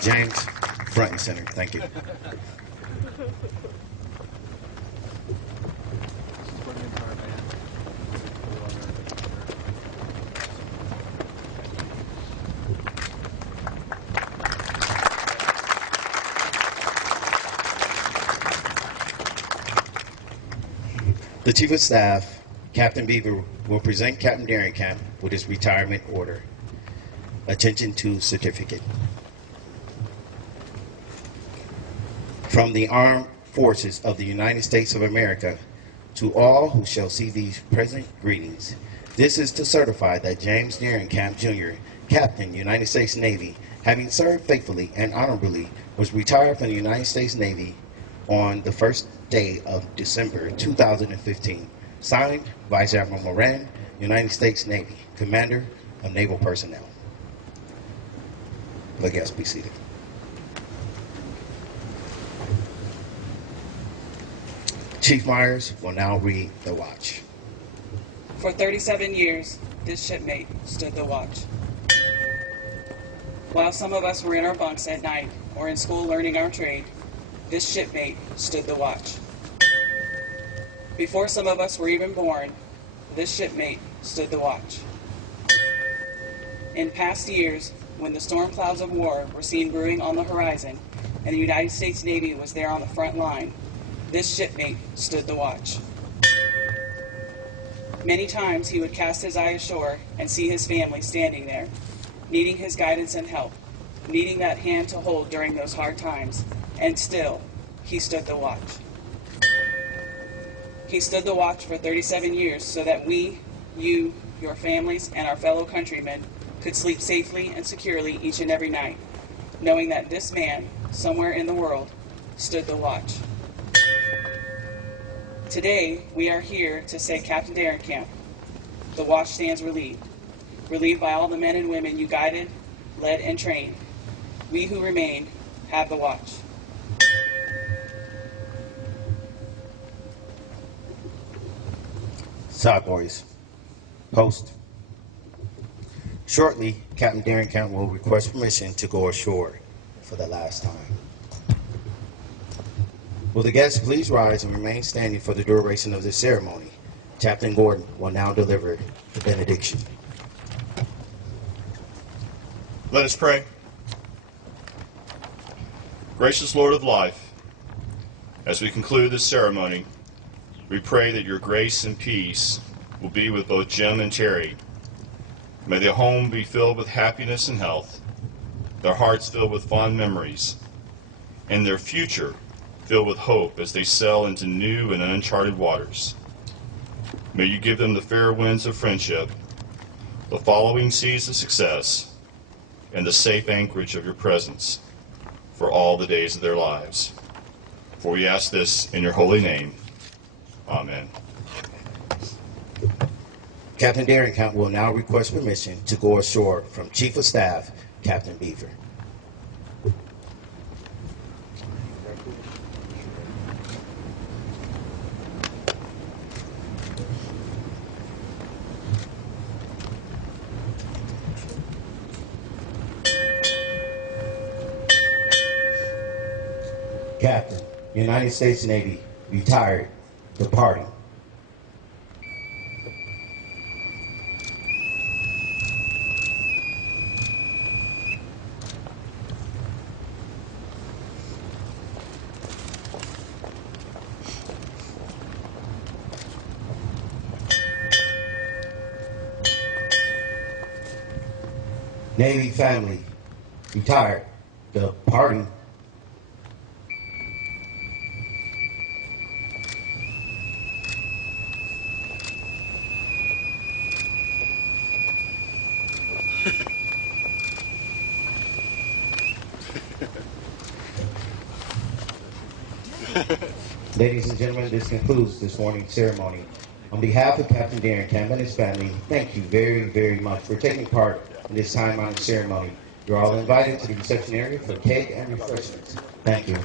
James, front and center. Thank you. The Chief of Staff, Captain Beaver, will present Captain Darenkamp with his retirement order. Attention to certificate. From the Armed Forces of the United States of America, to all who shall see these present greetings, this is to certify that James Darenkamp, Jr., Captain, United States Navy, having served faithfully and honorably, was retired from the United States Navy on the first day of December 2015. Signed, Vice Admiral Moran, United States Navy, Commander of Naval Personnel. The guests be seated. Chief Myers will now read the watch. For 37 years, this shipmate stood the watch. While some of us were in our bunks at night or in school learning our trade, this shipmate stood the watch. Before some of us were even born, this shipmate stood the watch. In past years, when the storm clouds of war were seen brewing on the horizon and the United States Navy was there on the front line, this shipmate stood the watch. Many times he would cast his eye ashore and see his family standing there, needing his guidance and help, needing that hand to hold during those hard times, and still, he stood the watch. He stood the watch for 37 years so that we, you, your families, and our fellow countrymen could sleep safely and securely each and every night, knowing that this man, somewhere in the world, stood the watch. Today, we are here to say Captain Darenkamp, The watch stands relieved. Relieved by all the men and women you guided, led, and trained. We who remain have the watch. Side boys. Post. Shortly, Captain Darenkamp will request permission to go ashore for the last time. Will the guests please rise and remain standing for the duration of this ceremony? Captain Gordon will now deliver the benediction. Let us pray. Gracious Lord of life, as we conclude this ceremony, we pray that your grace and peace will be with both Jim and Terry. May their home be filled with happiness and health, their hearts filled with fond memories, and their future filled with hope as they sail into new and uncharted waters. May you give them the fair winds of friendship, the following seas of success, and the safe anchorage of your presence for all the days of their lives. For we ask this in your holy name. Amen. Captain Darenkamp will now request permission to go ashore from Chief of Staff, Captain Beaver. Captain, United States Navy, retired, departing. Navy family, retired, departing. Ladies and gentlemen, this concludes this morning's ceremony. On behalf of Captain Darenkamp and his family, thank you very, very much for taking part in this time-honored ceremony. You're all invited to the reception area for cake and refreshments. Thank you.